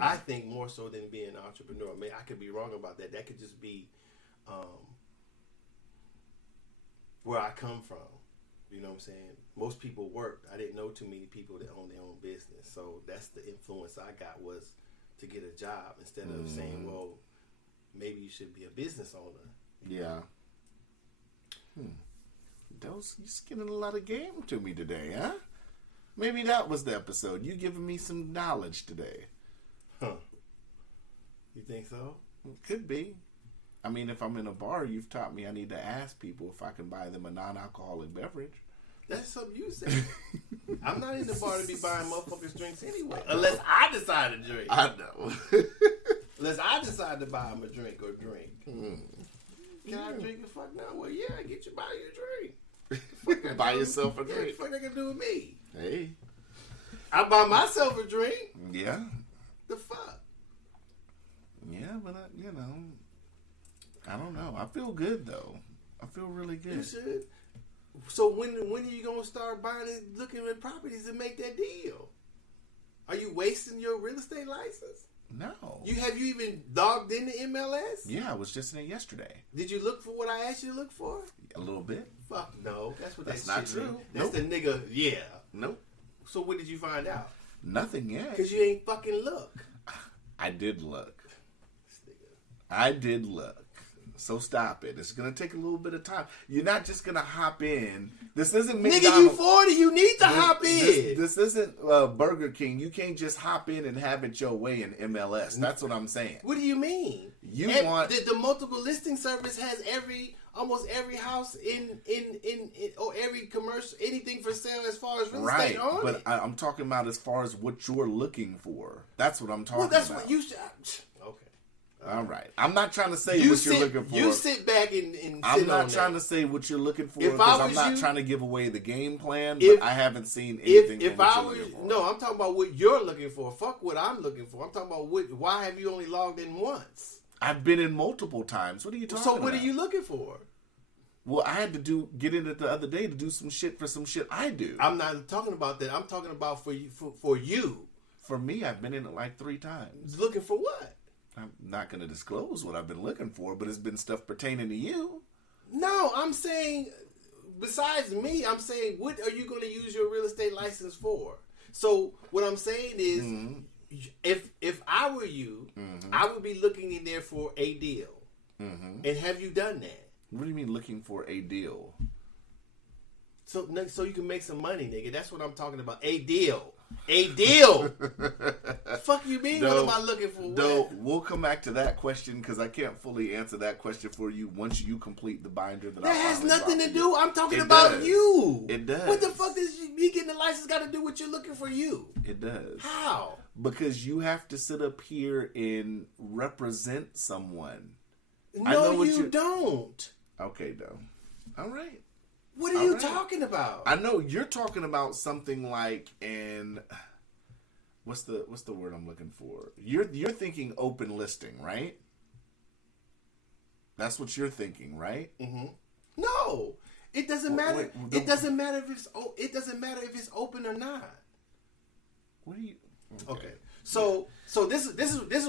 I think more so than being an entrepreneur. I mean, I could be wrong about that. That could just be where I come from. You know what I'm saying? Most people work. I didn't know too many people that own their own business. So that's the influence I got, was to get a job instead of saying, well, maybe you should be a business owner. Yeah. Those, you're skinning a lot of game to me today, huh? Maybe that was the episode. You giving me some knowledge today. Huh. You think so? Could be. I mean, if I'm in a bar, you've taught me I need to ask people if I can buy them a non-alcoholic beverage. That's something you say. I'm not in the bar to be buying motherfuckers drinks anyway. Unless I decide to drink. I know. Unless I decide to buy them a drink or drink. Can I drink a fuck no? Well, yeah, get you buy your drink. Buy yourself a What the drink. fuck I can do with me? Hey. I buy myself a drink. Yeah. The fuck? Yeah, but I don't know. I feel good though. I feel really good. You should. So when are you gonna start buying and looking at properties and make that deal? Are you wasting your real estate license? No. Have you even logged into MLS? Yeah, I was just in it yesterday. Did you look for what I asked you to look for? A little bit. Fuck no. That's what That's that not shit true. mean. That's Nope. the nigga. Yeah. Nope. So what did you find out? Nothing yet. Because you ain't fucking look. I did look. This nigga. I did look. So stop it. It's going to take a little bit of time. You're not just going to hop in. This isn't McDonald's. Nigga, you 40. You need to hop in. This isn't Burger King. You can't just hop in and have it your way in MLS. That's what I'm saying. What do you mean? The multiple listing service has almost every house in or every commercial, anything for sale as far as real estate on but it. I'm talking about as far as what you're looking for. That's what I'm talking Well, that's about. what you should. Okay. All right. I'm not trying to say what you're looking for. You sit back and sit I'm not on trying that. to say what you're looking for If because I I'm was not you- trying to give away the game plan, If- but I haven't seen anything If from what I you're was looking for. no, I'm talking about what you're looking for. Fuck what I'm looking for. I'm talking about why have you only logged in once? I've been in multiple times. What are you talking about? So what are you looking for? Well, I had to get in it the other day to do some shit for some shit I do. I'm not talking about that. I'm talking about for you. For you, For me, I've been in it like 3 times. looking for what? I'm not going to disclose what I've been looking for, but it's been stuff pertaining to you. No, I'm saying, besides me, I'm saying, what are you going to use your real estate license for? So what I'm saying is, if I were you, I would be looking in there for a deal. And have you done that? What do you mean looking for a deal? So you can make some money, nigga. That's what I'm talking about. A deal. A deal. Fuck you mean? What am I looking for? No, we'll come back to that question because I can't fully answer that question for you once you complete the binder that I That has finally nothing brought to you. do. I'm talking It about does. you. It does. What the fuck does me getting the license got to do with you looking for you? It does. How? Because you have to sit up here and represent someone. No, you don't. Okay, though. All right. What are you talking about? I know you're talking about something like what's the word I'm looking for? You're thinking open listing, right? That's what you're thinking, right? Mm-hmm. No, it doesn't matter. Wait, It doesn't matter if it's open or not. What do you? Okay. So this is what this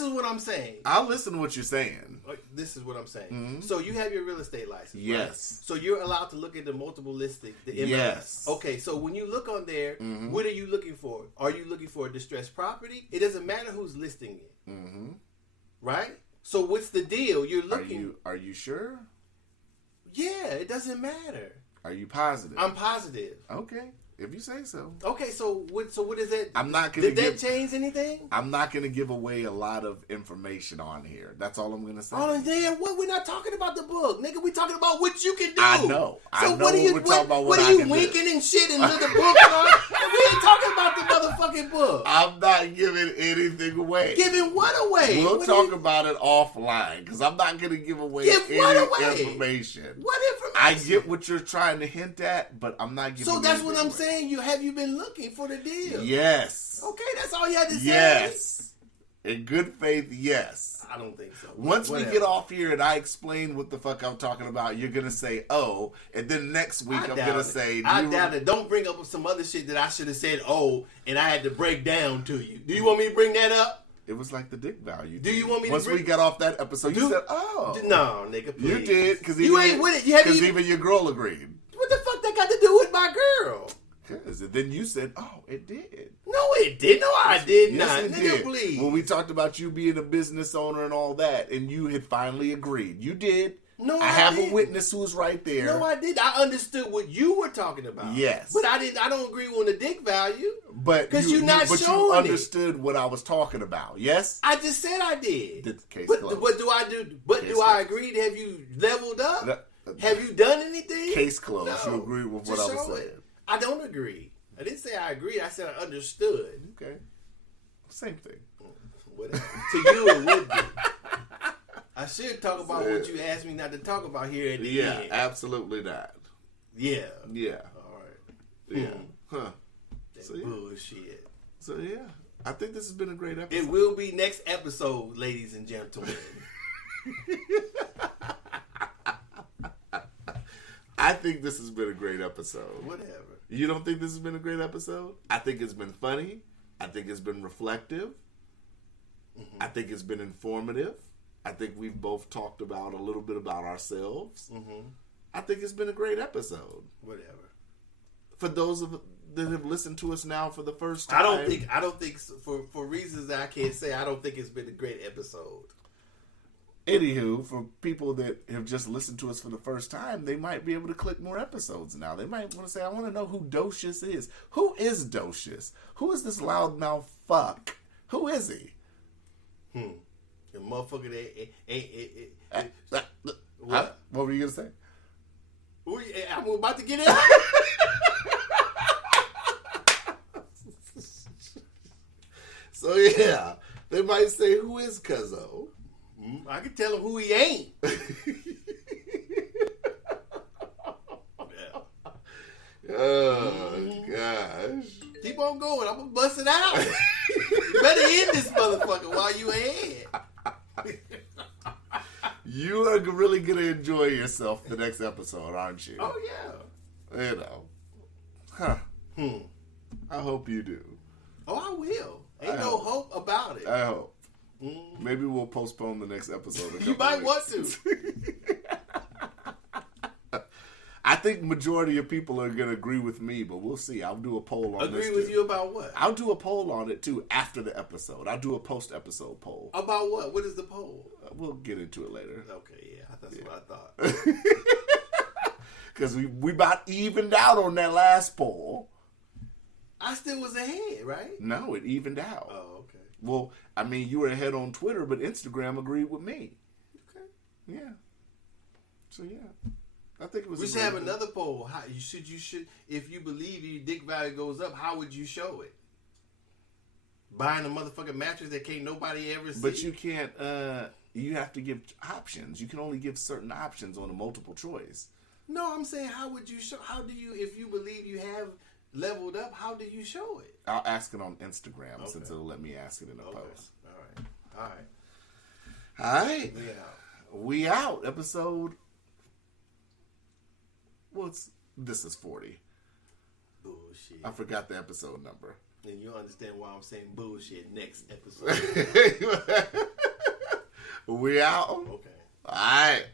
is what I'm saying. I'll listen to what you're saying. This is what I'm saying. Mm-hmm. So you have your real estate license. Yes. Right? So you're allowed to look at the multiple listing. The MLS. Yes. Okay. So when you look on there, Mm-hmm. what are you looking for? Are you looking for a distressed property? It doesn't matter who's listing it. Mm-hmm. Right. So what's the deal? You're looking. Are you sure? Yeah. It doesn't matter. Are you positive? I'm positive. Okay. If you say so. Okay, so what is that? I'm not gonna Did that change anything? I'm not gonna give away a lot of information on here. That's all I'm gonna say. Oh damn! What? We're not talking about the book, nigga. We talking about what you can do. I know. So what we're talking about. What are you winking and shit into the book? We ain't talking about the motherfucking book. I'm not giving anything away. Giving what away? We'll talk about it offline because I'm not gonna give away any information. What information? I get what you're trying to hint at, but I'm not giving. So that's what I'm away. saying. Have you been looking for the deal? Yes. Okay, that's all you had to say. Yes. In good faith, yes. I don't think so. Once we get off here and I explain what the fuck I'm talking about, you're going to say, oh, and then next week I'm going to say... I doubt it. Don't bring up some other shit that I should have said, oh, and I had to break down to you. Do you want me to bring that up? It was like the dick value. Do you want me to Once we got off that episode, you said, oh. No, nigga, please. You did, because you ain't with it. Because even your girl agreed. What the fuck that got to do with my girl? Because then you said, oh, it did. No, it did. No, I did yes, not. It Nigga, did. please. When we talked about you being a business owner and all that, and you had finally agreed. You did. No, I have a witness who's right there. No, I did. I understood what you were talking about. Yes. But I didn't. I don't agree on the dick value. But because you understood what I was talking about. Yes. I just said I did. The case but closed. what do I do? But do I agree? Have you leveled up? Have you done anything? Case closed. No. You agree with what I was saying? I don't agree. I didn't say I agreed. I said I understood. Okay. Same thing. Whatever. To you, it would be. I should talk about what you asked me not to talk about here at the end. Yeah, absolutely not. Yeah. Yeah. All right. Yeah. Huh. That So, yeah. bullshit. So, yeah. I think this has been a great episode. It will be next episode, ladies and gentlemen. I think this has been a great episode. Whatever. You don't think this has been a great episode? I think it's been funny. I think it's been reflective. Mm-hmm. I think it's been informative. I think we've both talked about a little bit about ourselves. Mm-hmm. I think it's been a great episode. Whatever. For those that have listened to us now for the first time, I don't think for reasons that I can't say, I don't think it's been a great episode. Anywho, for people that have just listened to us for the first time, they might be able to click more episodes now. They might want to say, I want to know who Docious is. Who is Docious? Who is this loudmouth fuck? Who is he? The motherfucker that what were you going to say? I'm about to get in. So, yeah. They might say, who is Cuzzo? I can tell him who he ain't. Oh, gosh. Keep on going. I'm going to bust it out. You better end this motherfucker while you ahead. You are really going to enjoy yourself the next episode, aren't you? Oh, yeah. You know. Huh. I hope you do. Oh, I will. Ain't no hope about it. I hope. Maybe we'll postpone the next episode. You might want to. I think majority of people are going to agree with me, but we'll see. I'll do a poll on this. Agree with you about what? I'll do a poll on it, too, after the episode. I'll do a post-episode poll. About what? What is the poll? We'll get into it later. Okay, yeah. That's what I thought. Because we about evened out on that last poll. I still was ahead, right? No, it evened out. Oh, okay. Well, I mean, you were ahead on Twitter, but Instagram agreed with me. Okay. Yeah. So, yeah. I think it was. We should have another poll. How you should if you believe your dick value goes up, how would you show it? Buying a motherfucking mattress that can't nobody ever see. But you can't. You have to give options. You can only give certain options on a multiple choice. No, I'm saying how would you show? How do you, if you believe you have leveled up, how do you show it? I'll ask it on Instagram since it'll let me ask it in a post. All right. We out. Episode. This is 40. Bullshit. I forgot the episode number. And you'll understand why I'm saying bullshit next episode. We out. Okay. All right.